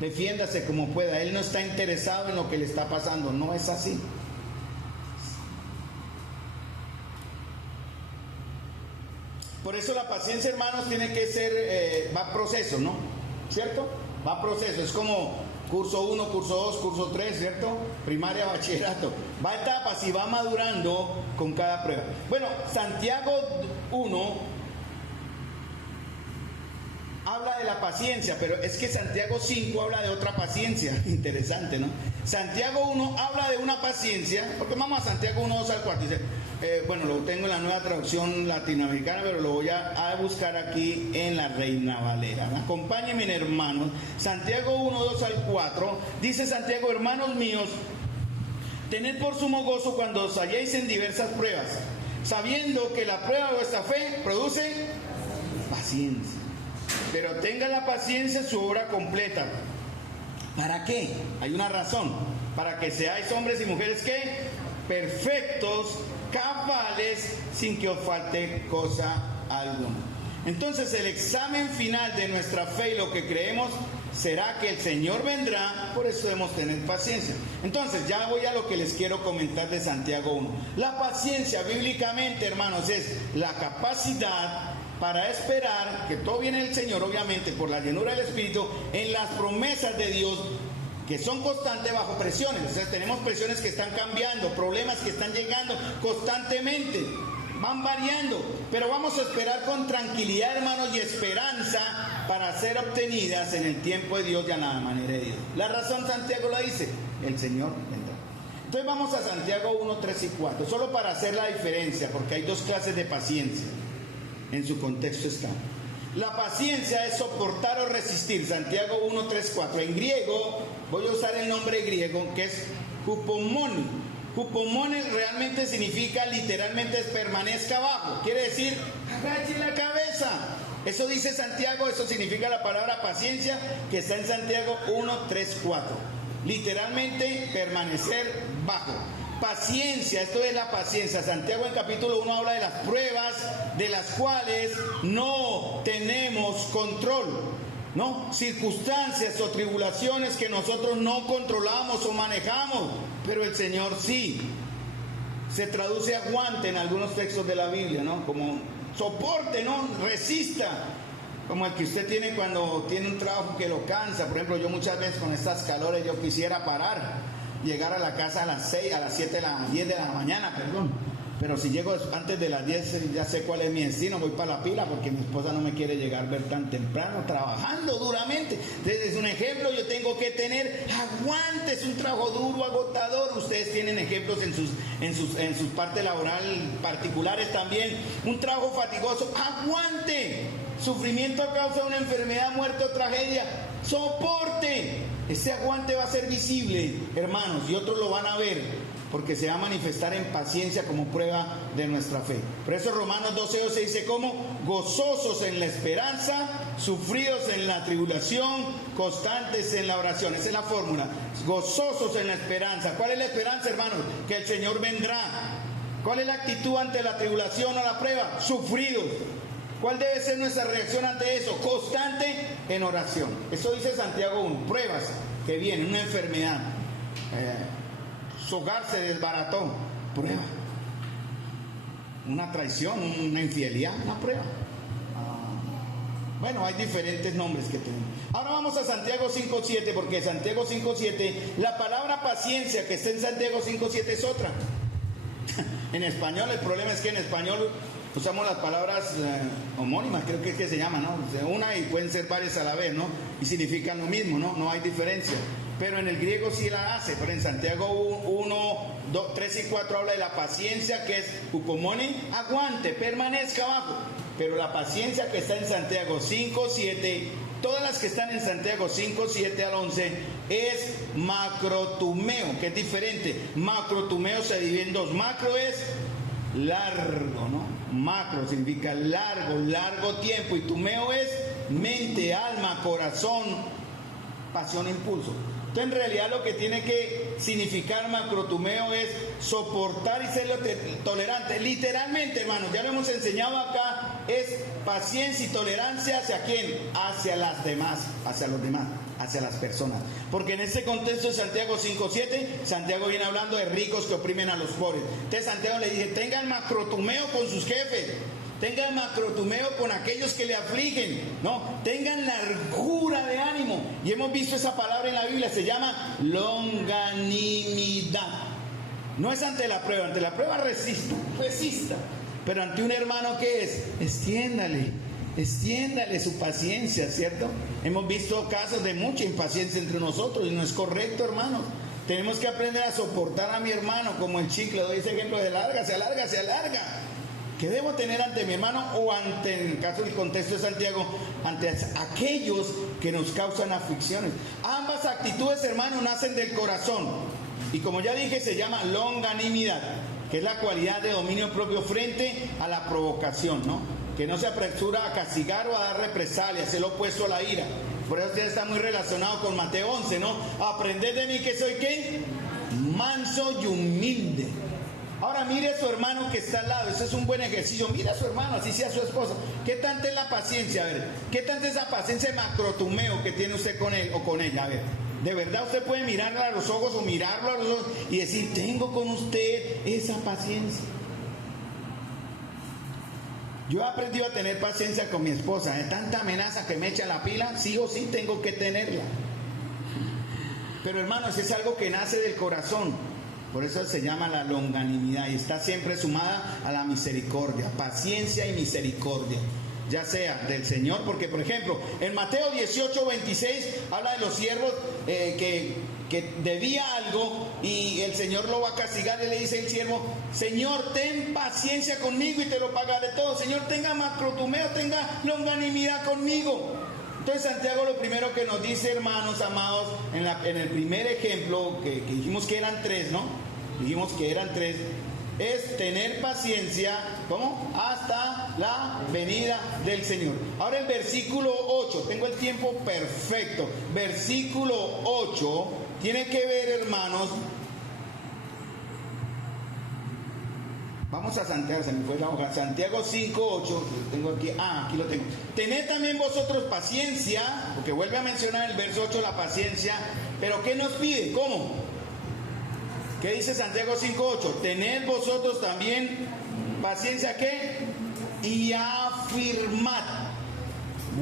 Defiéndase como pueda. Él no está interesado en lo que le está pasando. No es así. Por eso la paciencia, hermanos, tiene que ser, va a proceso, ¿no? ¿Cierto? Va a proceso, es como curso 1, curso 2, curso 3, ¿cierto? Primaria, bachillerato. Va a etapas y va madurando con cada prueba. Bueno, Santiago 1 habla de la paciencia, pero es que Santiago 5 habla de otra paciencia. Interesante, ¿no? Santiago 1 habla de una paciencia, porque vamos a Santiago 1, 2 al 4, dice, bueno, lo tengo en la nueva traducción latinoamericana, pero lo voy a buscar aquí en la Reina Valera, ¿no? Acompáñenme, hermanos. Santiago 1, 2 al 4, dice Santiago: hermanos míos, tened por sumo gozo cuando os halléis en diversas pruebas, sabiendo que la prueba de vuestra fe produce paciencia. Pero tenga la paciencia su obra completa. ¿Para qué? Hay una razón. Para que seáis hombres y mujeres que perfectos, cabales, sin que os falte cosa alguna. Entonces el examen final de nuestra fe y lo que creemos será que el Señor vendrá. Por eso debemos tener paciencia. Entonces ya voy a lo que les quiero comentar de Santiago 1. La paciencia bíblicamente, hermanos, es la capacidad para esperar que todo viene del Señor, obviamente por la llenura del Espíritu, en las promesas de Dios, que son constantes bajo presiones. O sea, tenemos presiones que están cambiando, problemas que están llegando constantemente, van variando, pero vamos a esperar con tranquilidad, hermanos, y esperanza para ser obtenidas en el tiempo de Dios y a la manera de Dios. La razón Santiago la dice: el Señor vendrá. Entonces vamos a Santiago 1, 3 y 4, solo para hacer la diferencia, porque hay dos clases de paciencia. En su contexto está. La paciencia es soportar o resistir. Santiago 1, 3, 4. En griego, voy a usar el nombre griego, que es hupomone. Hupomone realmente significa, literalmente, es permanezca abajo. Quiere decir, agache la cabeza. Eso dice Santiago, eso significa la palabra paciencia, que está en Santiago 1, 3, 4. Literalmente, permanecer bajo. Paciencia, esto es la paciencia. Santiago en capítulo 1 habla de las pruebas de las cuales no tenemos control, ¿no? Circunstancias o tribulaciones que nosotros no controlamos o manejamos, pero el Señor sí. Se traduce aguante en algunos textos de la Biblia, ¿no? Como soporte, ¿no? Resista. Como el que usted tiene cuando tiene un trabajo que lo cansa. Por ejemplo, yo muchas veces con estas calores yo quisiera parar, llegar a la casa a las 6, a las 7, a las 10 de la mañana, perdón. pero si llego antes de las 10 ya sé cuál es mi destino, voy para la pila porque mi esposa no me quiere llegar ver tan temprano, trabajando duramente. Entonces es un ejemplo, yo tengo que tener aguante, es un trabajo duro, agotador. Ustedes tienen ejemplos en sus partes laboral particulares también, un trabajo fatigoso, aguante, sufrimiento a causa de una enfermedad, muerte o tragedia, soporte. Ese aguante va a ser visible, hermanos, y otros lo van a ver, porque se va a manifestar en paciencia como prueba de nuestra fe. Por eso Romanos 12:12 dice como gozosos en la esperanza, sufridos en la tribulación, constantes en la oración. Esa es la fórmula, gozosos en la esperanza. ¿Cuál es la esperanza, hermanos? Que el Señor vendrá. ¿Cuál es la actitud ante la tribulación o la prueba? Sufridos. ¿Cuál debe ser nuestra reacción ante eso? Constante en oración. Eso dice Santiago 1. Pruebas que vienen, una enfermedad. Su hogar se desbarató. Prueba. Una traición, una infidelidad, una prueba. Bueno, hay diferentes nombres que tenemos. Ahora vamos a Santiago 5:7, porque Santiago 5:7, la palabra paciencia que está en Santiago 5:7 es otra. En español, el problema es que en español usamos las palabras homónimas, creo que es que se llama, ¿no? Una y pueden ser varias a la vez, ¿no? Y significan lo mismo, ¿no? No hay diferencia. Pero en el griego sí la hace. Pero en Santiago 1, 2, 3 y 4 habla de la paciencia, que es upomone, aguante, permanezca abajo. Pero la paciencia que está en Santiago 5:7, todas las que están en Santiago 5:7 al 11, es macrotumeo, que es diferente. Macrotumeo se divide en dos. Macro es largo, ¿no? Macro significa largo tiempo, y tumeo es mente, alma, corazón, pasión, impulso. Entonces, en realidad lo que tiene que significar macrotumeo es soportar y ser tolerante. Literalmente, hermanos, ya lo hemos enseñado acá, es paciencia y tolerancia ¿hacia quién? Hacia las demás, hacia los demás, hacia las personas. Porque en este contexto de Santiago 5:7, Santiago viene hablando de ricos que oprimen a los pobres. Entonces Santiago le dice, tengan macrotumeo con sus jefes, tengan macrotumeo con aquellos que le afligen, ¿no? Tengan largura de ánimo. Y hemos visto esa palabra en la Biblia, se llama longanimidad. No es ante la prueba resista. Pero ante un hermano, ¿qué es? Extiéndale su paciencia, ¿cierto? Hemos visto casos de mucha impaciencia entre nosotros y no es correcto, hermanos. Tenemos que aprender a soportar a mi hermano como el chicle. Doy ese ejemplo de se alarga. ¿Qué debo tener ante mi hermano o ante, en el caso del contexto de Santiago, ante aquellos que nos causan aflicciones? Ambas actitudes, hermanos, nacen del corazón. Y como ya dije, se llama longanimidad, que es la cualidad de dominio propio frente a la provocación, ¿no? Que no se apresura a castigar o a dar represalias, es el opuesto a la ira. Por eso usted está muy relacionado con Mateo 11, ¿no? Aprended de mí que soy ¿qué? Manso y humilde. Ahora mire a su hermano que está al lado, eso es un buen ejercicio. Mire a su hermano, así sea su esposa. ¿Qué tanta es la paciencia? A ver, ¿qué tanta es esa paciencia de macrotumeo que tiene usted con él o con ella? A ver, de verdad usted puede mirarla a los ojos o mirarlo a los ojos y decir, tengo con usted esa paciencia. Yo he aprendido a tener paciencia con mi esposa. De tanta amenaza que me echa la pila, sí o sí tengo que tenerla. Pero hermanos, es algo que nace del corazón. Por eso se llama la longanimidad y está siempre sumada a la misericordia, paciencia y misericordia, ya sea del Señor, porque por ejemplo en Mateo 18:26 habla de los siervos que debía algo y el Señor lo va a castigar y le dice el siervo, Señor, ten paciencia conmigo y te lo pagaré todo. Señor, tenga macrotumeo, tenga longanimidad conmigo. Entonces Santiago lo primero que nos dice, hermanos amados, en el primer ejemplo que dijimos que eran tres, ¿no? Dijimos que eran tres, es tener paciencia, ¿cómo? Hasta la venida del Señor. Ahora el versículo 8, tengo el tiempo perfecto. Versículo 8 tiene que ver, hermanos. Vamos a Santiago, se me fue la hoja. Santiago 5:8, tengo aquí, aquí lo tengo. Tened también vosotros paciencia, porque vuelve a mencionar el verso 8 la paciencia, pero ¿qué nos pide? ¿Cómo? ¿Qué dice Santiago 5:8? Tened vosotros también paciencia, ¿qué? Y afirmad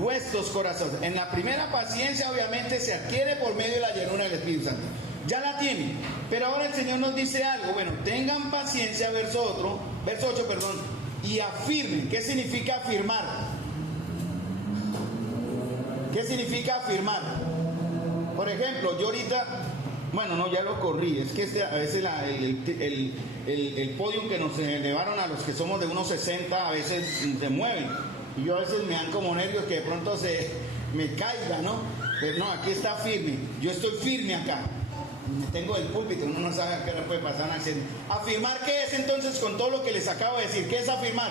vuestros corazones. En la primera paciencia obviamente se adquiere por medio de la llenura del Espíritu Santo. ya la tienen. Pero ahora el Señor nos dice algo. Bueno, tengan paciencia, verso 8, perdón, y afirmen. ¿Qué significa afirmar? ¿Qué significa afirmar? Por ejemplo, yo ahorita, bueno, no, ya lo corrí. Es que a veces el podium que nos elevaron a los que somos de 1.60 a veces se mueven. Y yo a veces me dan como nervios que de pronto me caiga, ¿no? Pero no, aquí está firme. Yo estoy firme acá. Me tengo el púlpito, uno no sabe a qué hora puede pasar un accidente. ¿Afirmar qué es entonces con todo lo que les acabo de decir? ¿Qué es afirmar?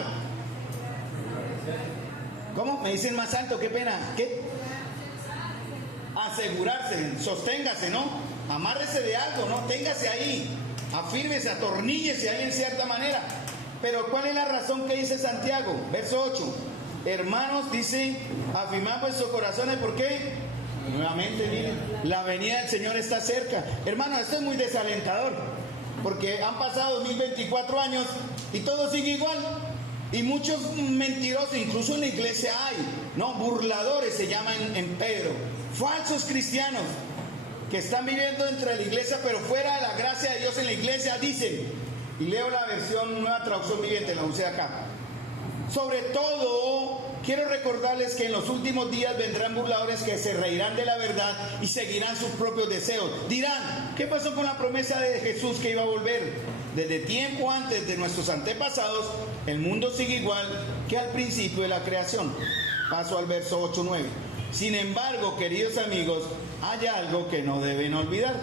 ¿Cómo? Me dicen más alto, qué pena. ¿Qué? Asegurarse, sosténgase, ¿no? Amárrese de algo, ¿no? Téngase ahí, afírmese, atorníllese ahí en cierta manera. Pero ¿cuál es la razón que dice Santiago? Verso 8. Hermanos, dice, afirmad vuestros corazones, ¿por qué? Nuevamente, miren, la venida del Señor está cerca. Hermanos, esto es muy desalentador, porque han pasado 2024 años y todo sigue igual. Y muchos mentirosos, incluso en la iglesia hay, ¿no? Burladores se llaman en Pedro. Falsos cristianos que están viviendo dentro de la iglesia, pero fuera de la gracia de Dios en la iglesia, dicen, y leo la versión Nueva Traducción Viviente, la usé acá. Sobre todo, quiero recordarles que en los últimos días vendrán burladores que se reirán de la verdad y seguirán sus propios deseos. Dirán, ¿qué pasó con la promesa de Jesús que iba a volver? Desde tiempo antes de nuestros antepasados, el mundo sigue igual que al principio de la creación. Paso al verso 8-9. Sin embargo, queridos amigos, hay algo que no deben olvidar.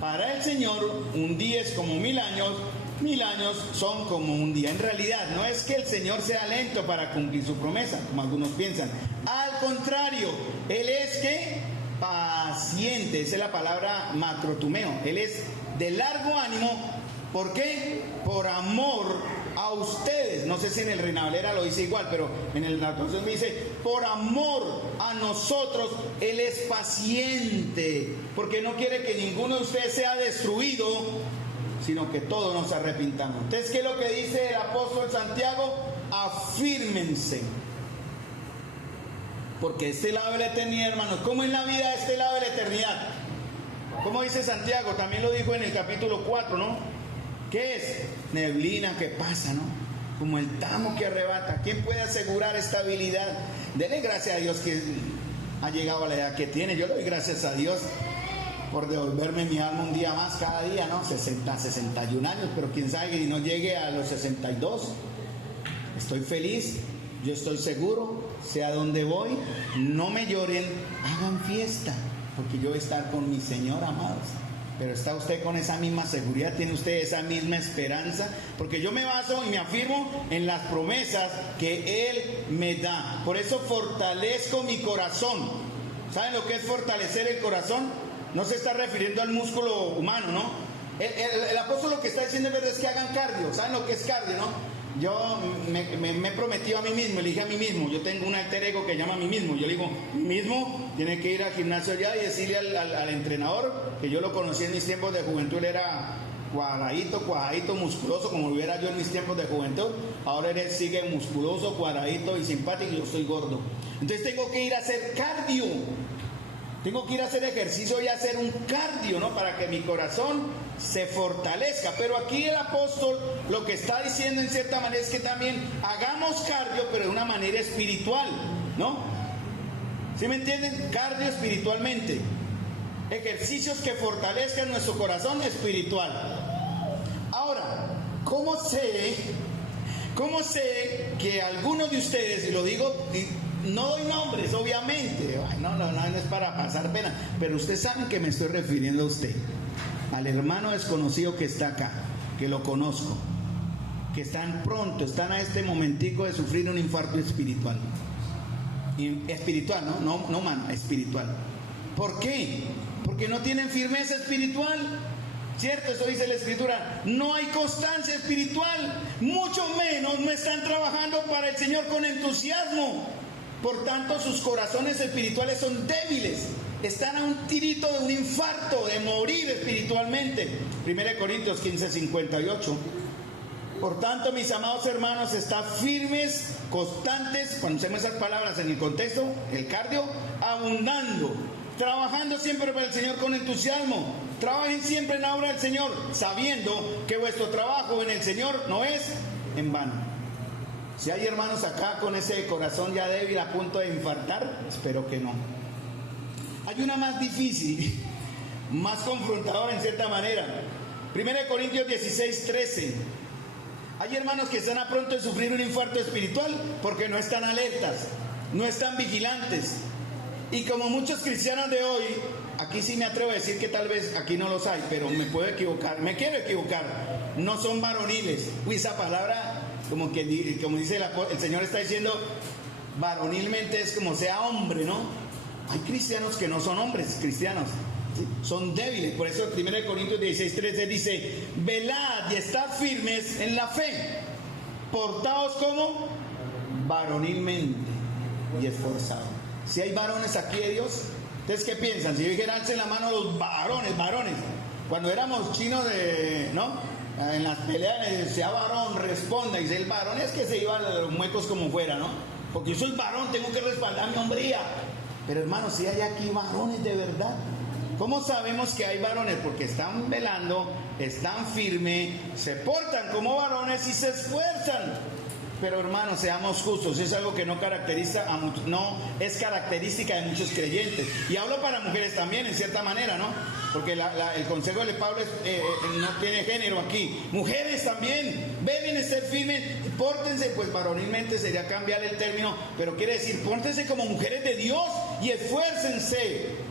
Para el Señor, un día es como 1000 años. 1000 años son como un día. En realidad, no es que el Señor sea lento para cumplir su promesa, como algunos piensan. Al contrario, Él es que paciente. Esa es la palabra macrotumeo. Él es de largo ánimo. ¿Por qué? Por amor a ustedes. No sé si en el Reina Valera lo dice igual, pero en la traducción me dice, por amor a nosotros, Él es paciente. Porque no quiere que ninguno de ustedes sea destruido, sino que todos nos arrepintamos. Entonces, ¿qué es lo que dice el apóstol Santiago? Afírmense. Porque este lado de la eternidad, hermanos, ¿cómo es la vida de este lado de la eternidad? ¿Cómo dice Santiago? También lo dijo en el capítulo 4, ¿no? ¿Qué es? Neblina que pasa, ¿no? Como el tamo que arrebata. ¿Quién puede asegurar estabilidad? Dele gracias a Dios que ha llegado a la edad que tiene. Yo le doy gracias a Dios por devolverme mi alma un día más cada día, ¿no? 61 años, pero quién sabe que no llegue a los 62. Estoy feliz, yo estoy seguro, sé a dónde voy, no me lloren, hagan fiesta, porque yo voy a estar con mi Señor, amados. Pero está usted con esa misma seguridad, tiene usted esa misma esperanza, porque yo me baso y me afirmo en las promesas que Él me da. Por eso fortalezco mi corazón. ¿Saben lo que es fortalecer el corazón? No se está refiriendo al músculo humano, ¿no? El apóstol lo que está diciendo es que hagan cardio. ¿Saben lo que es cardio, no? Yo me prometí a mí mismo, le dije a mí mismo, yo tengo un alter ego que llama a mí mismo. Yo le digo, mí mismo tiene que ir al gimnasio allá y decirle al entrenador, que yo lo conocí en mis tiempos de juventud, él era cuadradito, musculoso, como lo hubiera yo en mis tiempos de juventud. Ahora él sigue musculoso, cuadradito y simpático, y yo soy gordo. Entonces tengo que ir a hacer cardio. Tengo que ir a hacer ejercicio y hacer un cardio, ¿no? Para que mi corazón se fortalezca. Pero aquí el apóstol lo que está diciendo en cierta manera es que también hagamos cardio, pero de una manera espiritual, ¿no? ¿Sí me entienden? Cardio espiritualmente. Ejercicios que fortalezcan nuestro corazón espiritual. Ahora, ¿cómo sé que algunos de ustedes, y lo digo, no doy nombres, obviamente, no es para pasar pena, pero ustedes saben que me estoy refiriendo a usted, al hermano desconocido que está acá, que lo conozco, que están a este momentico de sufrir un infarto espiritual. Espiritual, no humano, espiritual. ¿Por qué? Porque no tienen firmeza espiritual. ¿Cierto? Eso dice la Escritura. No hay constancia espiritual. Mucho menos no están trabajando para el Señor con entusiasmo. Por tanto, sus corazones espirituales son débiles. Están a un tirito de un infarto, de morir espiritualmente. 1 Corintios 15:58. Por tanto, mis amados hermanos, están firmes, constantes, cuando usemos esas palabras en el contexto, el cardio, abundando trabajando siempre para el Señor con entusiasmo. Trabajen siempre en la obra del Señor, sabiendo que vuestro trabajo en el Señor no es en vano. Si hay hermanos acá con ese corazón ya débil a punto de infartar, espero que no. Hay una más difícil, más confrontadora en cierta manera. 1 Corintios 16:13. Hay hermanos que están a punto de sufrir un infarto espiritual porque no están alertas, no están vigilantes. Y como muchos cristianos de hoy, aquí sí me atrevo a decir que tal vez aquí no los hay, pero me puedo equivocar, me quiero equivocar, no son varoniles. Uy, esa palabra, como dice el Señor está diciendo, varonilmente es como sea hombre, ¿no? Hay cristianos que no son hombres cristianos, ¿sí? Son débiles. Por eso 1 Corintios 16:13 dice, velad y estad firmes en la fe, portaos como varonilmente y esforzados. Si hay varones aquí de Dios, ¿ustedes qué piensan? Si yo dijera, alcen la mano los varones. Cuando éramos chinos, ¿no? En las peleas decía varón, responda. Y dice, el varón es que se iban a los muecos como fuera, ¿no? Porque yo soy varón, tengo que respaldar mi hombría. Pero hermanos, si hay aquí varones de verdad. ¿Cómo sabemos que hay varones? Porque están velando, están firmes, se portan como varones y se esfuerzan. Pero hermanos, seamos justos, es algo que no es característica de muchos creyentes. Y hablo para mujeres también, en cierta manera, ¿no? Porque el consejo de Pablo no tiene género aquí. Mujeres también, deben estar firmes, pórtense, pues varonilmente sería cambiar el término, pero quiere decir, pórtense como mujeres de Dios y esfuércense.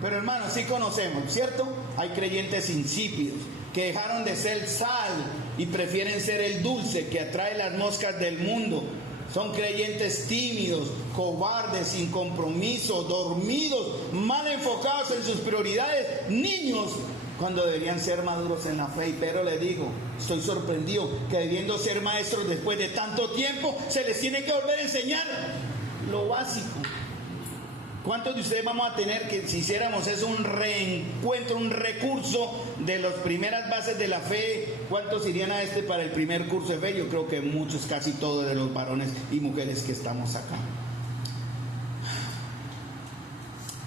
Pero hermanos, sí conocemos, ¿cierto? Hay creyentes insípidos que dejaron de ser sal y prefieren ser el dulce que atrae las moscas del mundo. Son creyentes tímidos, cobardes, sin compromiso, dormidos, mal enfocados en sus prioridades, niños, cuando deberían ser maduros en la fe. Y Pedro le dijo, estoy sorprendido que debiendo ser maestros después de tanto tiempo, se les tiene que volver a enseñar lo básico. ¿Cuántos de ustedes vamos a tener que, si hiciéramos eso, un reencuentro, un recurso de las primeras bases de la fe? ¿Cuántos irían a para el primer curso de fe? Yo creo que muchos, casi todos de los varones y mujeres que estamos acá.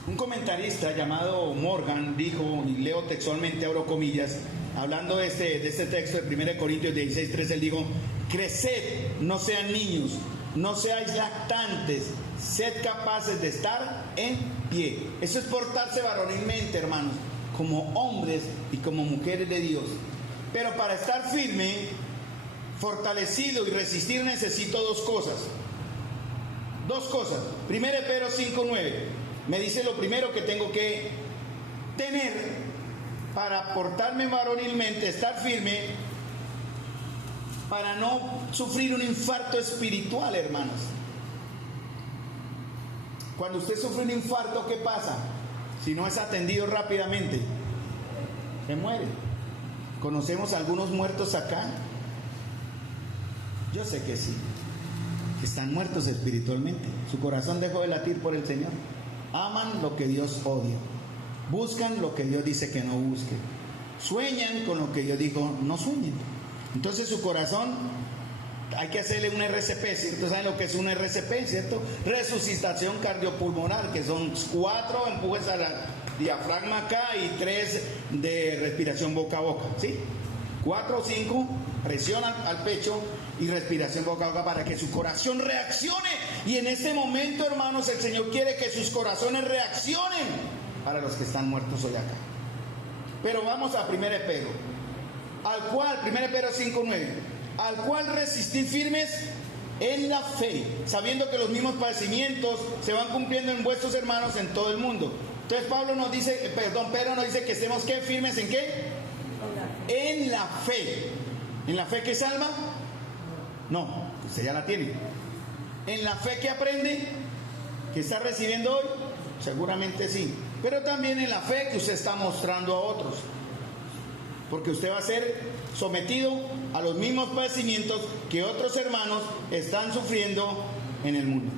Un comentarista llamado Morgan dijo, y leo textualmente, abro comillas, hablando de este texto de 1 Corintios 16:13, él dijo, creced, no sean niños, no seáis lactantes, sed capaces de estar en pie. Eso es portarse varonilmente, hermanos, como hombres y como mujeres de Dios. Pero para estar firme, fortalecido y resistir necesito dos cosas. 1 Pedro 5:9 me dice lo primero que tengo que tener para portarme varonilmente, estar firme, para no sufrir un infarto espiritual, hermanos. Cuando usted sufre un infarto, ¿qué pasa? Si no es atendido rápidamente, se muere. ¿Conocemos algunos muertos acá? Yo sé que sí, que están muertos espiritualmente. Su corazón dejó de latir por el Señor. Aman lo que Dios odia. Buscan lo que Dios dice que no busquen. Sueñan con lo que Dios dijo no sueñen. Entonces su corazón, hay que hacerle un RCP, ¿cierto? ¿Saben lo que es un RCP, cierto? Resucitación cardiopulmonar, que son 4 empujes a la diafragma acá y 3 de respiración boca a boca, ¿sí? 4 o 5, presión al pecho y respiración boca a boca para que su corazón reaccione. Y en este momento, hermanos, el Señor quiere que sus corazones reaccionen para los que están muertos hoy acá. Pero vamos a 1 Pedro, al cual, 1 Pedro 5:9, al cual resistir firmes en la fe, sabiendo que los mismos padecimientos se van cumpliendo en vuestros hermanos en todo el mundo. Entonces Pedro nos dice que estemos ¿qué? Firmes en qué? En la fe. ¿En la fe que salva? No, usted ya la tiene. ¿En la fe que aprende? ¿Que está recibiendo hoy? Seguramente sí. Pero también en la fe que usted está mostrando a otros. Porque usted va a ser sometido a los mismos padecimientos que otros hermanos están sufriendo en el mundo.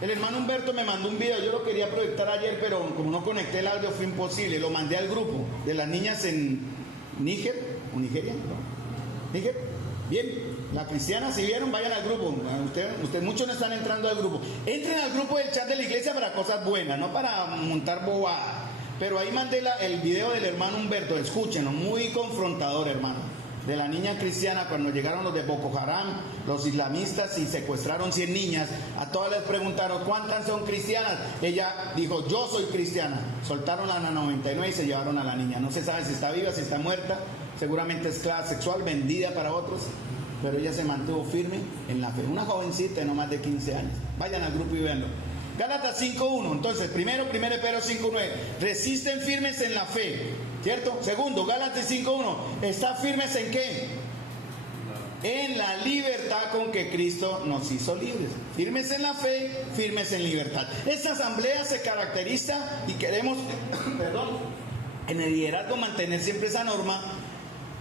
El hermano Humberto me mandó un video, yo lo quería proyectar ayer, pero como no conecté el audio fue imposible. Lo mandé al grupo de las niñas en Níger, o Nigeria, ¿no? Níger, bien, La cristiana, si vieron, vayan al grupo. Ustedes muchos no están entrando al grupo. Entren al grupo del chat de la iglesia para cosas buenas, no para montar bobadas. Pero ahí mandé el video del hermano Humberto, escúchenlo, muy confrontador, hermano. De la niña cristiana cuando llegaron los de Boko Haram, los islamistas, y secuestraron 100 niñas. A todas les preguntaron, ¿cuántas son cristianas? Ella dijo, yo soy cristiana. Soltaron a la 99 y se llevaron a la niña. No se sabe si está viva, si está muerta. Seguramente esclava sexual, vendida para otros. Pero ella se mantuvo firme en la fe. Una jovencita de no más de 15 años. Vayan al grupo y véanlo. Gálatas 5.1. Entonces, primero Pedro 5.9. Resisten firmes en la fe, ¿cierto? Segundo, Gálatas 5.1. ¿Están firmes en qué? En la libertad con que Cristo nos hizo libres. Firmes en la fe, firmes en libertad. Esta asamblea se caracteriza y queremos, en el liderazgo mantener siempre esa norma,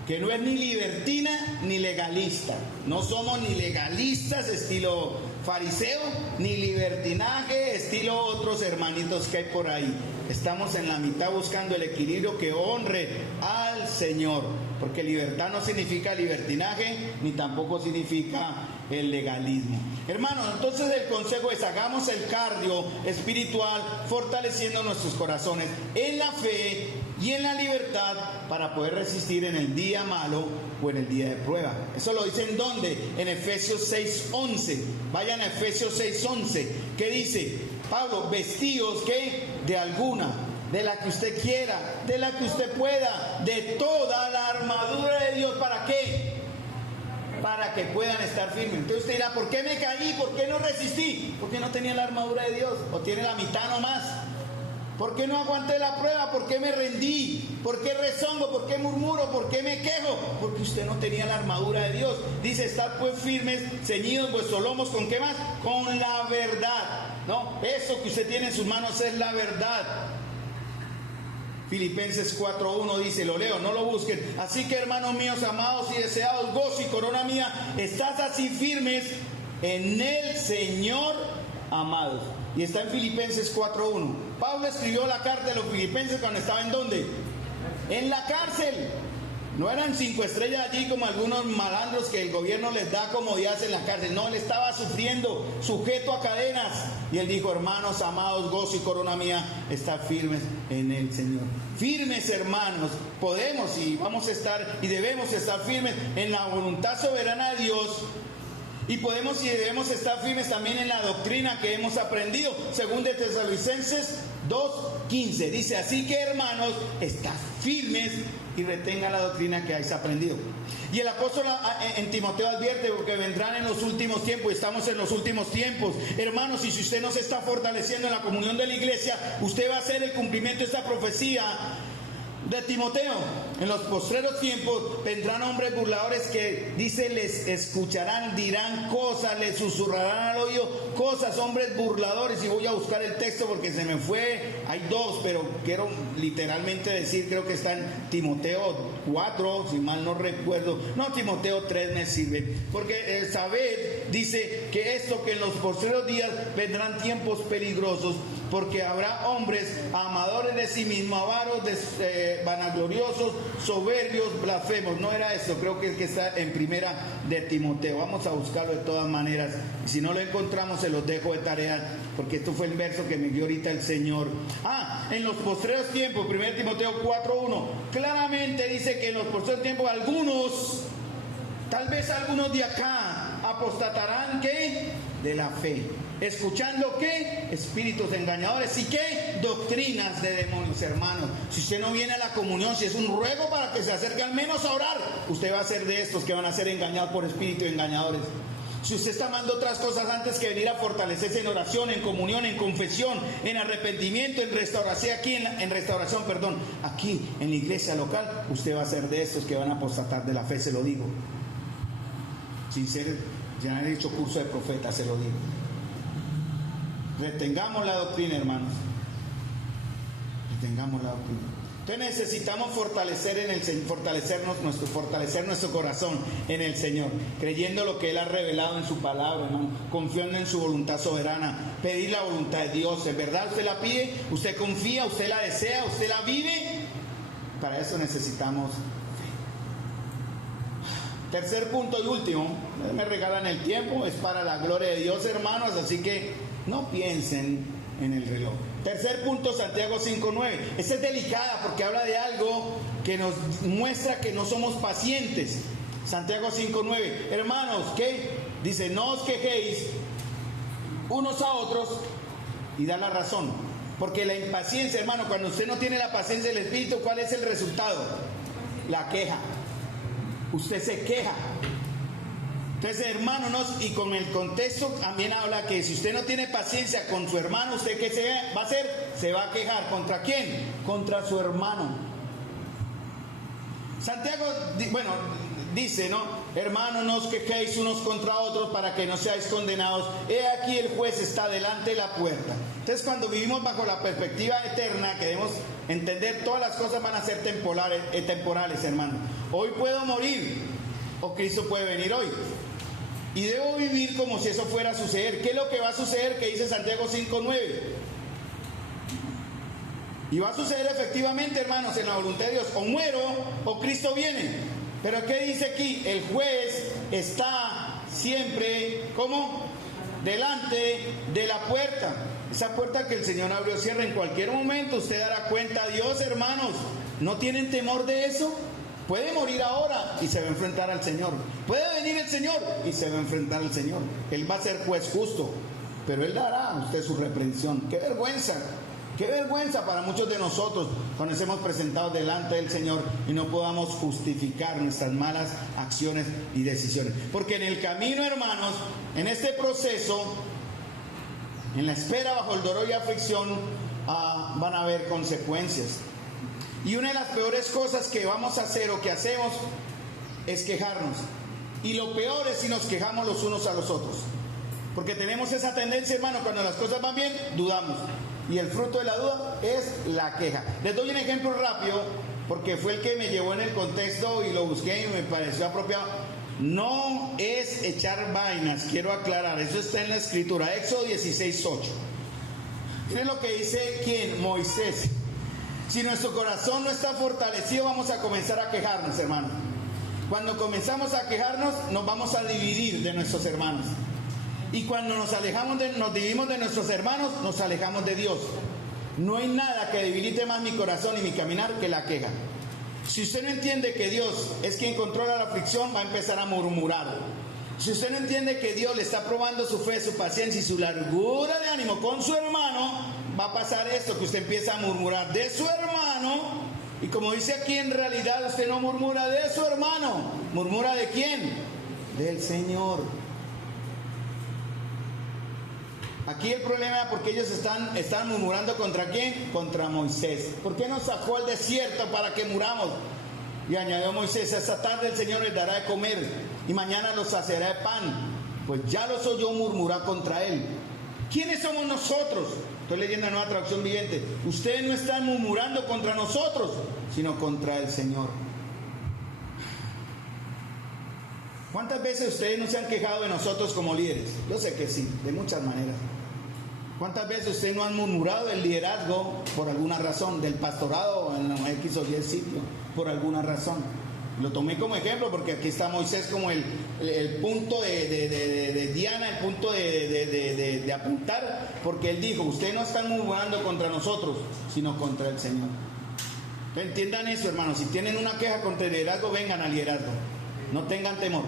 que no es ni libertina ni legalista. No somos ni legalistas estilo fariseo, ni libertinaje estilo otros hermanitos que hay por ahí. Estamos en la mitad buscando el equilibrio que honre al Señor, porque libertad no significa libertinaje, ni tampoco significa el legalismo. Hermanos, entonces el consejo es: hagamos el cardio espiritual fortaleciendo nuestros corazones en la fe y en la libertad para poder resistir en el día malo o en el día de prueba. Eso lo dice en ¿dónde? En Efesios 6:11. Vayan a Efesios 6:11. ¿Qué dice? Pablo, vestíos ¿qué? De alguna, de la que usted quiera, de la que usted pueda, de toda la armadura de Dios. ¿Para qué? Para que puedan estar firmes. Entonces usted dirá, ¿por qué me caí? ¿Por qué no resistí? Porque no tenía la armadura de Dios, o tiene la mitad nomás. ¿Por qué no aguanté la prueba? ¿Por qué me rendí? ¿Por qué rezongo? ¿Por qué murmuro? ¿Por qué me quejo? Porque usted no tenía la armadura de Dios. Dice, estad pues firmes, ceñidos vuestros lomos, ¿con qué más? Con la verdad. ¿No? Eso que usted tiene en sus manos es la verdad. Filipenses 4:1 dice, lo leo, no lo busquen. Así que, hermanos míos, amados y deseados, gozo y corona mía, estás así firmes en el Señor, amados. Y está en Filipenses 4:1. Pablo escribió la carta de los filipenses cuando estaba ¿en dónde? En la cárcel. No eran 5 estrellas allí como algunos malandros que el gobierno les da comodidades en la cárcel. No, él estaba sufriendo, sujeto a cadenas. Y él dijo, hermanos amados, gozo y corona mía, está firmes en el Señor. Firmes, hermanos, podemos y vamos a estar y debemos estar firmes en la voluntad soberana de Dios. Y podemos y debemos estar firmes también en la doctrina que hemos aprendido. Según de Tesalonicenses 2:15 dice, así que, hermanos, estad firmes y retengan la doctrina que habéis aprendido. Y el apóstol en Timoteo advierte porque vendrán en los últimos tiempos, y estamos en los últimos tiempos. Hermanos, y si usted no se está fortaleciendo en la comunión de la iglesia, usted va a hacer el cumplimiento de esta profecía de Timoteo. En los postreros tiempos vendrán hombres burladores que, dice, les escucharán, dirán cosas, les susurrarán al oído cosas, hombres burladores. Y voy a buscar el texto porque se me fue, hay 2, pero quiero literalmente decir, creo que está en Timoteo 4, si mal no recuerdo. No, Timoteo 3 me sirve, porque sabed, dice que esto, que en los postreros días vendrán tiempos peligrosos, porque habrá hombres amadores de sí mismos, avaros, vanagloriosos, soberbios, blasfemos. No era eso, creo que es que está en primera de Timoteo. Vamos a buscarlo de todas maneras. Y si no lo encontramos, se los dejo de tarea, porque esto fue el verso que me dio ahorita el Señor. En los postreros tiempos, 1 Timoteo 4:1, claramente dice que en los postreros tiempos algunos, tal vez algunos de acá, apostatarán, ¿qué? De la fe. Escuchando ¿qué? Espíritus engañadores y ¿qué? Doctrinas de demonios. Hermanos, si usted no viene a la comunión, si es un ruego para que se acerque al menos a orar, usted va a ser de estos que van a ser engañados por espíritus engañadores. Si usted está amando otras cosas antes que venir a fortalecerse en oración, en comunión, en confesión, en arrepentimiento, en restauración, aquí aquí en la iglesia local, usted va a ser de estos que van a apostatar de la fe, se lo digo. Sin ser, ya han hecho curso de profeta, se lo digo. Retengamos la doctrina, hermanos. Retengamos la doctrina. Entonces necesitamos fortalecer nuestro corazón en el Señor, creyendo lo que Él ha revelado en su palabra, hermano, confiando en su voluntad soberana, pedir la voluntad de Dios. ¿En verdad usted la pide? ¿Usted confía? ¿Usted la desea? ¿Usted la vive? Para eso necesitamos fe. Tercer punto y último, me regalan el tiempo, es para la gloria de Dios, hermanos, así que no piensen en el reloj. Tercer punto, Santiago 5:9. Esta es delicada porque habla de algo que nos muestra que no somos pacientes. Santiago 5:9. Hermanos, ¿qué? Dice, no os quejéis unos a otros, y da la razón. Porque la impaciencia, hermano, cuando usted no tiene la paciencia del Espíritu, ¿cuál es el resultado? La queja. Usted se queja. Entonces, hermano, y con el contexto también habla que si usted no tiene paciencia con su hermano, ¿usted qué se va a hacer? Se va a quejar. ¿Contra quién? Contra su hermano. Santiago, bueno, dice, ¿no? Hermanos, no os quejéis unos contra otros para que no seáis condenados. He aquí el juez está delante de la puerta. Entonces, cuando vivimos bajo la perspectiva eterna, que debemos entender todas las cosas van a ser temporales, hermano. Hoy puedo morir o Cristo puede venir hoy. Y debo vivir como si eso fuera a suceder. ¿Qué es lo que va a suceder? Que dice Santiago 5:9. Y va a suceder efectivamente, hermanos, en la voluntad de Dios. O muero o Cristo viene. Pero ¿qué dice aquí? El juez está siempre, ¿cómo? Delante de la puerta. Esa puerta que el Señor abrió cierra en cualquier momento. Usted dará cuenta a Dios, hermanos. ¿No tienen temor de eso? Puede morir ahora y se va a enfrentar al Señor. Puede venir el Señor y se va a enfrentar al Señor. Él va a ser juez justo, pero Él dará a usted su reprensión. ¡Qué vergüenza! ¡Qué vergüenza para muchos de nosotros cuando nos hemos presentado delante del Señor y no podamos justificar nuestras malas acciones y decisiones! Porque en el camino, hermanos, en este proceso, en la espera bajo el dolor y aflicción, van a haber consecuencias. Y una de las peores cosas que vamos a hacer o que hacemos es quejarnos. Y lo peor es si nos quejamos los unos a los otros. Porque tenemos esa tendencia, hermano, cuando las cosas van bien, dudamos. Y el fruto de la duda es la queja. Les doy un ejemplo rápido, porque fue el que me llevó en el contexto y lo busqué y me pareció apropiado. No es echar vainas, quiero aclarar, eso está en la Escritura, Éxodo 16:8. Miren lo que dice ¿quién? Moisés. Si nuestro corazón no está fortalecido, vamos a comenzar a quejarnos, hermanos. Cuando comenzamos a quejarnos, nos vamos a dividir de nuestros hermanos. Y cuando nos dividimos de nuestros hermanos, nos alejamos de Dios. No hay nada que debilite más mi corazón y mi caminar que la queja. Si usted no entiende que Dios es quien controla la aflicción, va a empezar a murmurar. Si usted no entiende que Dios le está probando su fe, su paciencia y su largura de ánimo con su hermano, va a pasar esto, que usted empieza a murmurar de su hermano. Y como dice aquí, en realidad usted no murmura de su hermano. ¿Murmura de quién? Del Señor. Aquí el problema es porque ellos están murmurando ¿contra quién? Contra Moisés. ¿Por qué nos sacó al desierto para que muramos? Y añadió Moisés, esta tarde el Señor les dará de comer y mañana los saciará de pan. Pues ya los oyó murmurar contra él. ¿Quiénes somos nosotros? Estoy leyendo la Nueva Traducción Viviente. Ustedes no están murmurando contra nosotros, sino contra el Señor. ¿Cuántas veces ustedes no se han quejado de nosotros como líderes? Yo sé que sí, de muchas maneras. ¿Cuántas veces ustedes no han murmurado del liderazgo por alguna razón, del pastorado en X o Y sitio, por alguna razón? Lo tomé como ejemplo porque aquí está Moisés como el punto de Diana, el punto de apuntar, porque él dijo, ustedes no están murmurando contra nosotros, sino contra el Señor. Entiendan eso, hermanos, si tienen una queja contra el liderazgo, vengan al liderazgo, no tengan temor.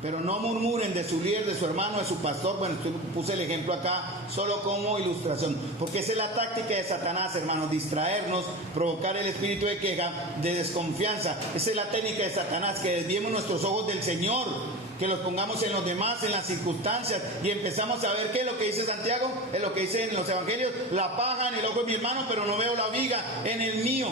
Pero no murmuren de su líder, de su hermano, de su pastor. Bueno, puse el ejemplo acá solo como ilustración. Porque esa es la táctica de Satanás, hermanos. Distraernos, provocar el espíritu de queja, de desconfianza. Esa es la técnica de Satanás, que desviemos nuestros ojos del Señor, que los pongamos en los demás, en las circunstancias. Y empezamos a ver qué es lo que dice Santiago, es lo que dice en los evangelios. La paja en el ojo de mi hermano, pero no veo la viga en el mío.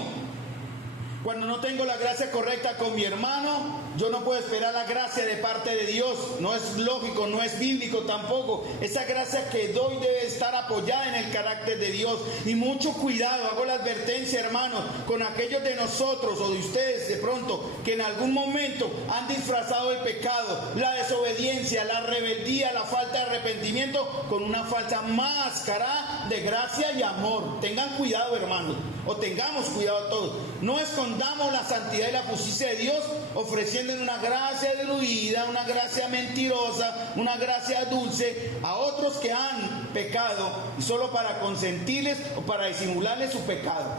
Cuando no tengo la gracia correcta con mi hermano, yo no puedo esperar la gracia de parte de Dios. No es lógico, no es bíblico tampoco. Esa gracia que doy debe estar apoyada en el carácter de Dios. Y mucho cuidado, hago la advertencia, hermanos, con aquellos de nosotros o de ustedes de pronto que en algún momento han disfrazado el pecado, la desobediencia, la rebeldía, la falta de arrepentimiento con una falsa máscara de gracia y amor. Tengan cuidado, hermanos, o tengamos cuidado todos. No escondamos la santidad y la justicia de Dios ofreciendo extienden una gracia diluida, una gracia mentirosa, una gracia dulce a otros que han pecado, y solo para consentirles o para disimularles su pecado.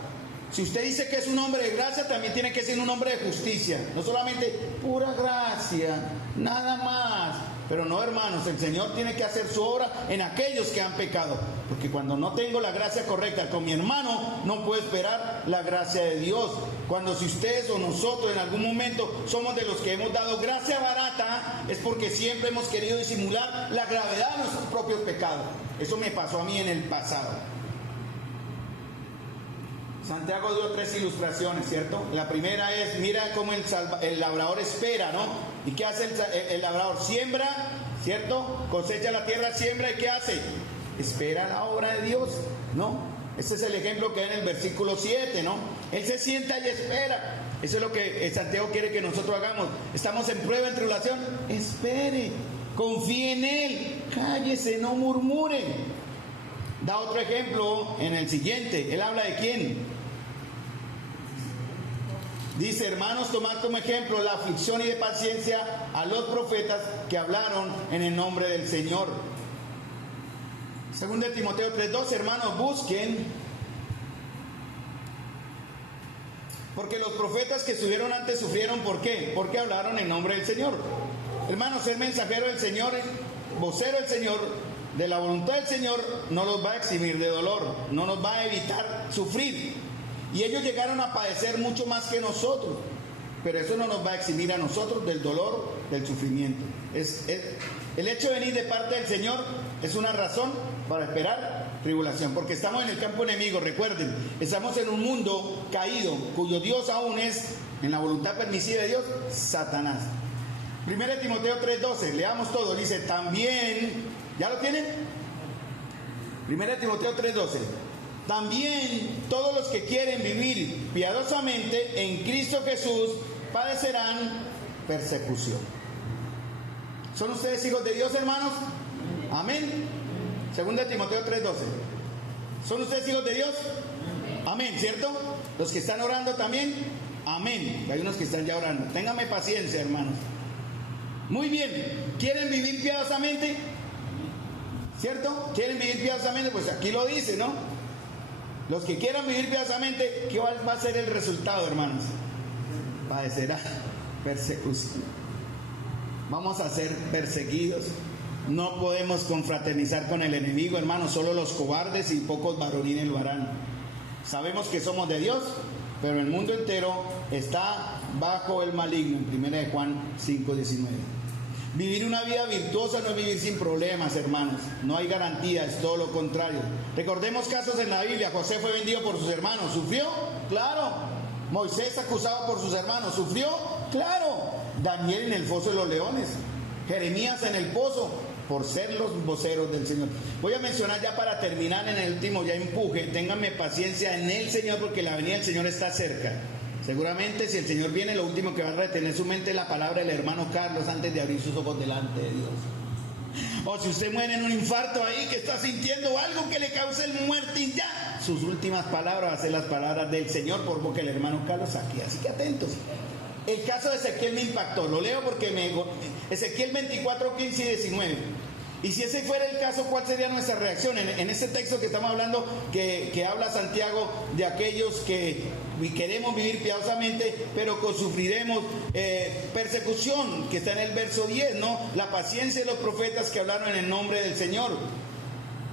Si usted dice que es un hombre de gracia, también tiene que ser un hombre de justicia. No solamente pura gracia, nada más. Pero no, hermanos, el Señor tiene que hacer su obra en aquellos que han pecado. Porque cuando no tengo la gracia correcta con mi hermano, no puedo esperar la gracia de Dios. Cuando si ustedes o nosotros en algún momento somos de los que hemos dado gracia barata, es porque siempre hemos querido disimular la gravedad de nuestros propios pecados. Eso me pasó a mí en el pasado. Santiago dio 3 ilustraciones, ¿cierto? La primera es, mira cómo el labrador espera, ¿no? ¿Y qué hace el labrador? Siembra, ¿cierto? Cosecha la tierra, siembra, ¿y qué hace? Espera la obra de Dios, ¿no? Ese es el ejemplo que hay en el versículo 7, ¿no? Él se sienta y espera. Eso es lo que Santiago quiere que nosotros hagamos. Estamos en prueba, en tribulación. Espere, confíe en Él, cállese, no murmure. Da otro ejemplo en el siguiente. Él habla de quién. Dice, hermanos, tomad como ejemplo la aflicción y de paciencia a los profetas que hablaron en el nombre del Señor. Según de Timoteo 3:2, hermanos, busquen, porque los profetas que estuvieron antes sufrieron, ¿por qué? Porque hablaron en nombre del Señor. Hermanos, ser mensajero del Señor, vocero del Señor, de la voluntad del Señor, no los va a eximir de dolor, no nos va a evitar sufrir. Y ellos llegaron a padecer mucho más que nosotros, pero eso no nos va a eximir a nosotros del dolor, del sufrimiento. El hecho de venir de parte del Señor es una razón para esperar tribulación, porque estamos en el campo enemigo. Recuerden, estamos en un mundo caído, cuyo Dios aún es, en la voluntad permisiva de Dios, Satanás. 1 Timoteo 3:12, leamos todo, dice, también, ¿ya lo tienen? 1 Timoteo 3:12, también todos los que quieren vivir piadosamente en Cristo Jesús padecerán persecución. ¿Son ustedes hijos de Dios, hermanos? Amén. 2 Timoteo 3:12. ¿Son ustedes hijos de Dios? Amén, ¿cierto? Los que están orando también, amén. Hay unos que están ya orando. Ténganme paciencia, hermanos. Muy bien, ¿quieren vivir piadosamente? ¿Cierto? ¿Quieren vivir piadosamente? Pues aquí lo dice, ¿no? Los que quieran vivir piadosamente, ¿qué va a ser el resultado, hermanos? Padecerá persecución. Vamos a ser perseguidos. No podemos confraternizar con el enemigo, hermanos. Solo los cobardes y pocos varonines lo harán. Sabemos que somos de Dios, pero el mundo entero está bajo el maligno, en 1 Juan 5:19. Vivir una vida virtuosa no es vivir sin problemas, hermanos. No hay garantías, todo lo contrario. Recordemos casos en la Biblia. José fue vendido por sus hermanos. ¿Sufrió? Claro. Moisés acusado por sus hermanos. ¿Sufrió? Claro. Daniel en el foso de los leones. Jeremías en el pozo, por ser los voceros del Señor. Voy a mencionar ya para terminar en el último ya empuje. Ténganme paciencia en el Señor, porque la venida del Señor está cerca. Seguramente si el Señor viene, lo último que va a retener su mente es la palabra del hermano Carlos antes de abrir sus ojos delante de Dios. O si usted muere en un infarto ahí, que está sintiendo algo que le cause el muerte y ya, sus últimas palabras van a ser las palabras del Señor por boca del hermano Carlos aquí. Así que atentos. El caso de Ezequiel me impactó. Lo leo porque Ezequiel 24, 15 y 19. Y si ese fuera el caso, ¿cuál sería nuestra reacción? En este texto que estamos hablando, que habla Santiago de aquellos que queremos vivir piadosamente, pero que sufriremos persecución, que está en el verso 10, ¿no? La paciencia de los profetas que hablaron en el nombre del Señor.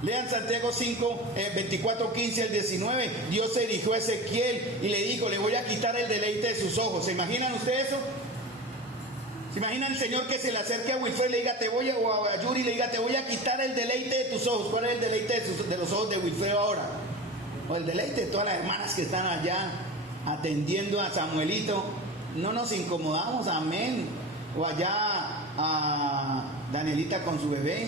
Lean Santiago 5, 24, 15 al 19. Dios se dirigió a Ezequiel y le dijo, le voy a quitar el deleite de sus ojos. ¿Se imaginan ustedes eso? ¿Se imaginan el Señor que se le acerque a Wilfred y le diga, o a Yuri y le diga, te voy a quitar el deleite de tus ojos? ¿Cuál es el deleite de los ojos de Wilfred ahora? O el deleite de todas las hermanas que están allá atendiendo a Samuelito. No nos incomodamos, amén. O allá a Danielita con su bebé.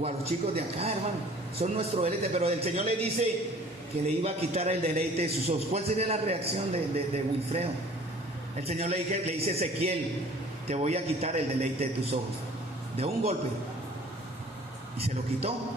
O a los chicos de acá, hermano. Son nuestro deleite, pero el Señor le dice que le iba a quitar el deleite de sus ojos. ¿Cuál sería la reacción de Wilfredo? El Señor le dice a Ezequiel, te voy a quitar el deleite de tus ojos. De un golpe. Y se lo quitó.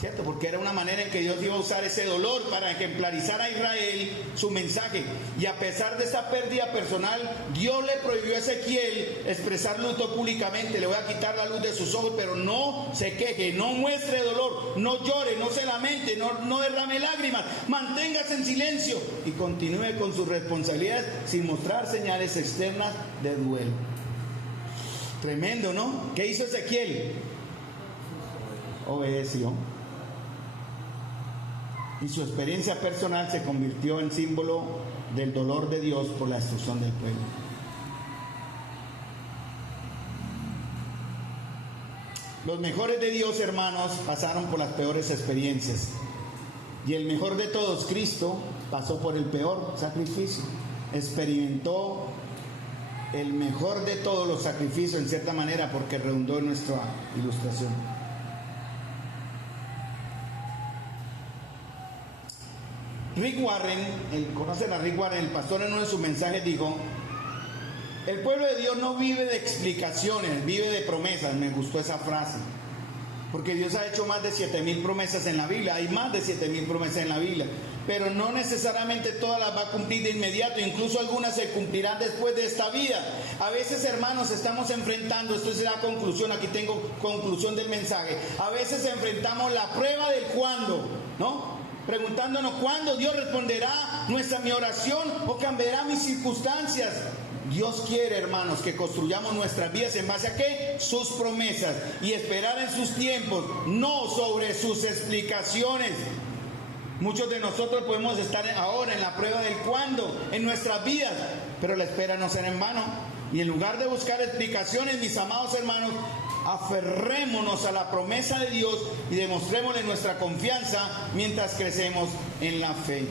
¿cierto? Porque era una manera en que Dios iba a usar ese dolor para ejemplarizar a Israel su mensaje. Y a pesar de esa pérdida personal, Dios le prohibió a Ezequiel expresar luto públicamente. Le voy a quitar la luz de sus ojos, pero no se queje, no muestre dolor, no llore, no se lamente, no derrame lágrimas, manténgase en silencio y continúe con sus responsabilidades sin mostrar señales externas de duelo. Tremendo, ¿no? ¿Qué hizo Ezequiel? Obedeció. Y su experiencia personal se convirtió en símbolo del dolor de Dios por la destrucción del pueblo. Los mejores de Dios, hermanos, pasaron por las peores experiencias. Y el mejor de todos, Cristo, pasó por el peor sacrificio. Experimentó el mejor de todos los sacrificios, en cierta manera, porque redundó en nuestra ilustración. Rick Warren, conocen a Rick Warren, el pastor, en uno de sus mensajes dijo: el pueblo de Dios no vive de explicaciones, vive de promesas. Me gustó esa frase, porque Dios ha hecho más de 7,000 promesas en la Biblia. Hay más de 7,000 promesas en la Biblia, pero no necesariamente todas las va a cumplir de inmediato. Incluso algunas se cumplirán después de esta vida. A veces, hermanos, estamos enfrentando, esto es la conclusión, aquí tengo conclusión del mensaje. A veces enfrentamos la prueba del cuándo, ¿no? Preguntándonos cuándo Dios responderá mi oración o cambiará mis circunstancias. Dios quiere, hermanos, que construyamos nuestras vidas en base a ¿qué? Sus promesas, y esperar en sus tiempos, no sobre sus explicaciones. Muchos de nosotros podemos estar ahora en la prueba del cuándo en nuestras vidas, pero la espera no será en vano. Y en lugar de buscar explicaciones, mis amados hermanos, aferrémonos a la promesa de Dios y demostrémosle nuestra confianza mientras crecemos en la fe.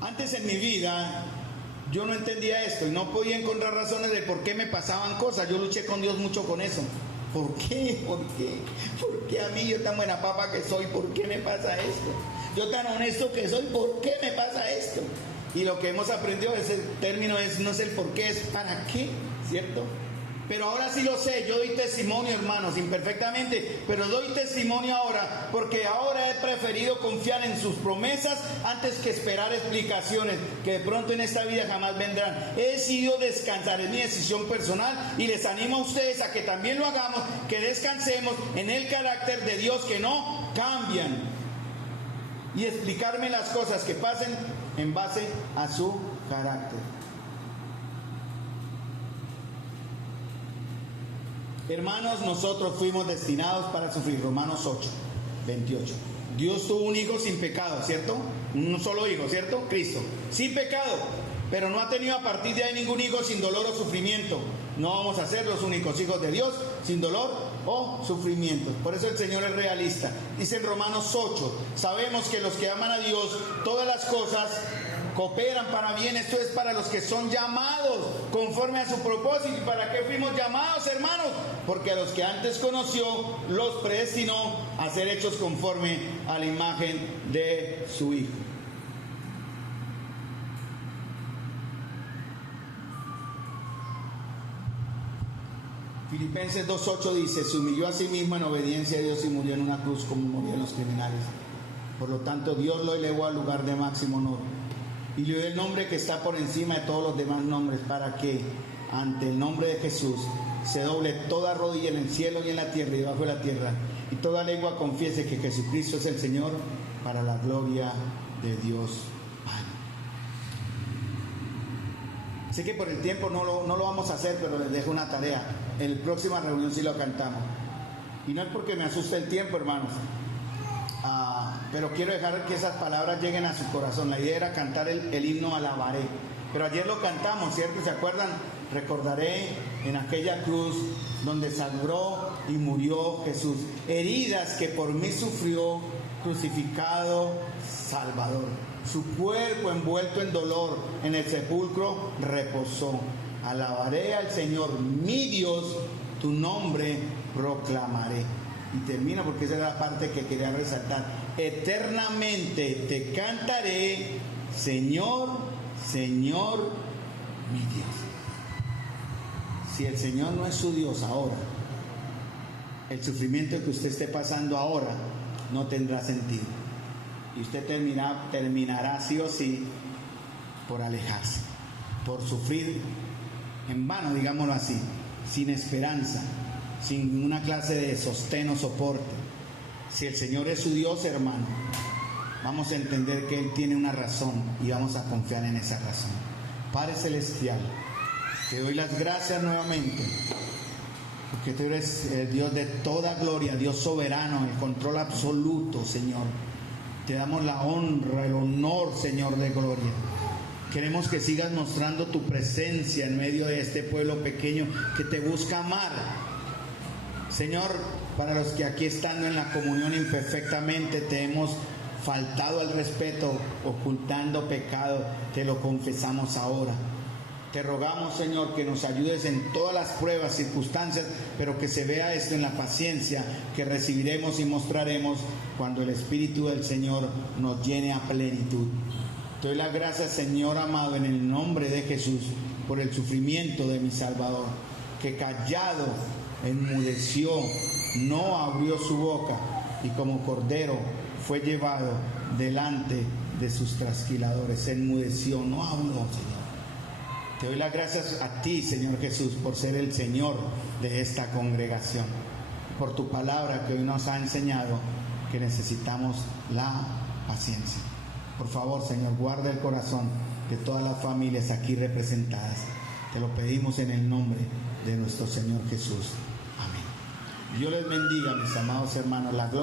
Antes en mi vida yo no entendía esto y no podía encontrar razones de por qué me pasaban cosas. Yo luché con Dios mucho con eso. ¿Por qué? ¿Por qué? ¿Por qué a mí, yo tan buena papa que soy, por qué me pasa esto? Yo tan honesto que soy, ¿por qué me pasa esto? Y lo que hemos aprendido, ese término no es el por qué, es para qué, ¿cierto? Pero ahora sí lo sé, yo doy testimonio, hermanos, imperfectamente, pero doy testimonio ahora, porque ahora he preferido confiar en sus promesas antes que esperar explicaciones, que de pronto en esta vida jamás vendrán. He decidido descansar, es mi decisión personal, y les animo a ustedes a que también lo hagamos, que descansemos en el carácter de Dios, que no cambian, y explicarme las cosas que pasen en base a su carácter. Hermanos, nosotros fuimos destinados para sufrir. Romanos 8, 28. Dios tuvo un hijo sin pecado, ¿cierto? Un solo hijo, ¿cierto? Cristo. Sin pecado. Pero no ha tenido a partir de ahí ningún hijo sin dolor o sufrimiento. No vamos a ser los únicos hijos de Dios sin dolor o sufrimiento. Por eso el Señor es realista. Dice en Romanos 8, sabemos que los que aman a Dios, todas las cosas cooperan para bien. Esto es para los que son llamados conforme a su propósito. ¿Y para qué fuimos llamados, hermanos? Porque a los que antes conoció los predestinó a ser hechos conforme a la imagen de su Hijo. Filipenses 2:8 dice: se humilló a sí mismo en obediencia a Dios y murió en una cruz como morían los criminales. Por lo tanto, Dios lo elevó al lugar de máximo honor y le dio el nombre que está por encima de todos los demás nombres, para que ante el nombre de Jesús se doble toda rodilla en el cielo y en la tierra y debajo de la tierra, y toda lengua confiese que Jesucristo es el Señor, para la gloria de Dios Padre. Sé que por el tiempo no lo vamos a hacer, pero les dejo una tarea. En la próxima reunión sí lo cantamos. Y no es porque me asuste el tiempo, hermanos, pero quiero dejar que esas palabras lleguen a su corazón. La idea era cantar el himno Alabaré, pero ayer lo cantamos, ¿cierto? ¿Se acuerdan? Recordaré en aquella cruz donde sangró y murió Jesús, heridas que por mí sufrió, crucificado Salvador. Su cuerpo envuelto en dolor en el sepulcro reposó. Alabaré al Señor, mi Dios, tu nombre proclamaré. Y termino porque esa es la parte que quería resaltar. Eternamente te cantaré, Señor, Señor, mi Dios. Si el Señor no es su Dios ahora, el sufrimiento que usted esté pasando ahora no tendrá sentido. Y usted terminará sí o sí por alejarse, por sufrir en vano, digámoslo así, sin esperanza, sin una clase de sostén o soporte. Si el Señor es su Dios, hermano, vamos a entender que Él tiene una razón y vamos a confiar en esa razón. Padre Celestial, te doy las gracias nuevamente, porque tú eres el Dios de toda gloria, Dios soberano, el control absoluto, Señor. Te damos la honra, el honor, Señor de gloria. Queremos que sigas mostrando tu presencia en medio de este pueblo pequeño que te busca amar. Señor, para los que aquí estando en la comunión imperfectamente te hemos faltado al respeto, ocultando pecado, te lo confesamos ahora. Te rogamos, Señor, que nos ayudes en todas las pruebas, circunstancias, pero que se vea esto en la paciencia que recibiremos y mostraremos cuando el Espíritu del Señor nos llene a plenitud. Te doy las gracias, Señor amado, en el nombre de Jesús, por el sufrimiento de mi Salvador, que callado enmudeció, no abrió su boca, y como cordero fue llevado delante de sus trasquiladores. Enmudeció, no habló, Señor. Te doy las gracias a ti, Señor Jesús, por ser el Señor de esta congregación, por tu palabra que hoy nos ha enseñado que necesitamos la paciencia. Por favor, Señor, guarda el corazón de todas las familias aquí representadas. Te lo pedimos en el nombre de nuestro Señor Jesús. Amén. Dios les bendiga, mis amados hermanos. La gloria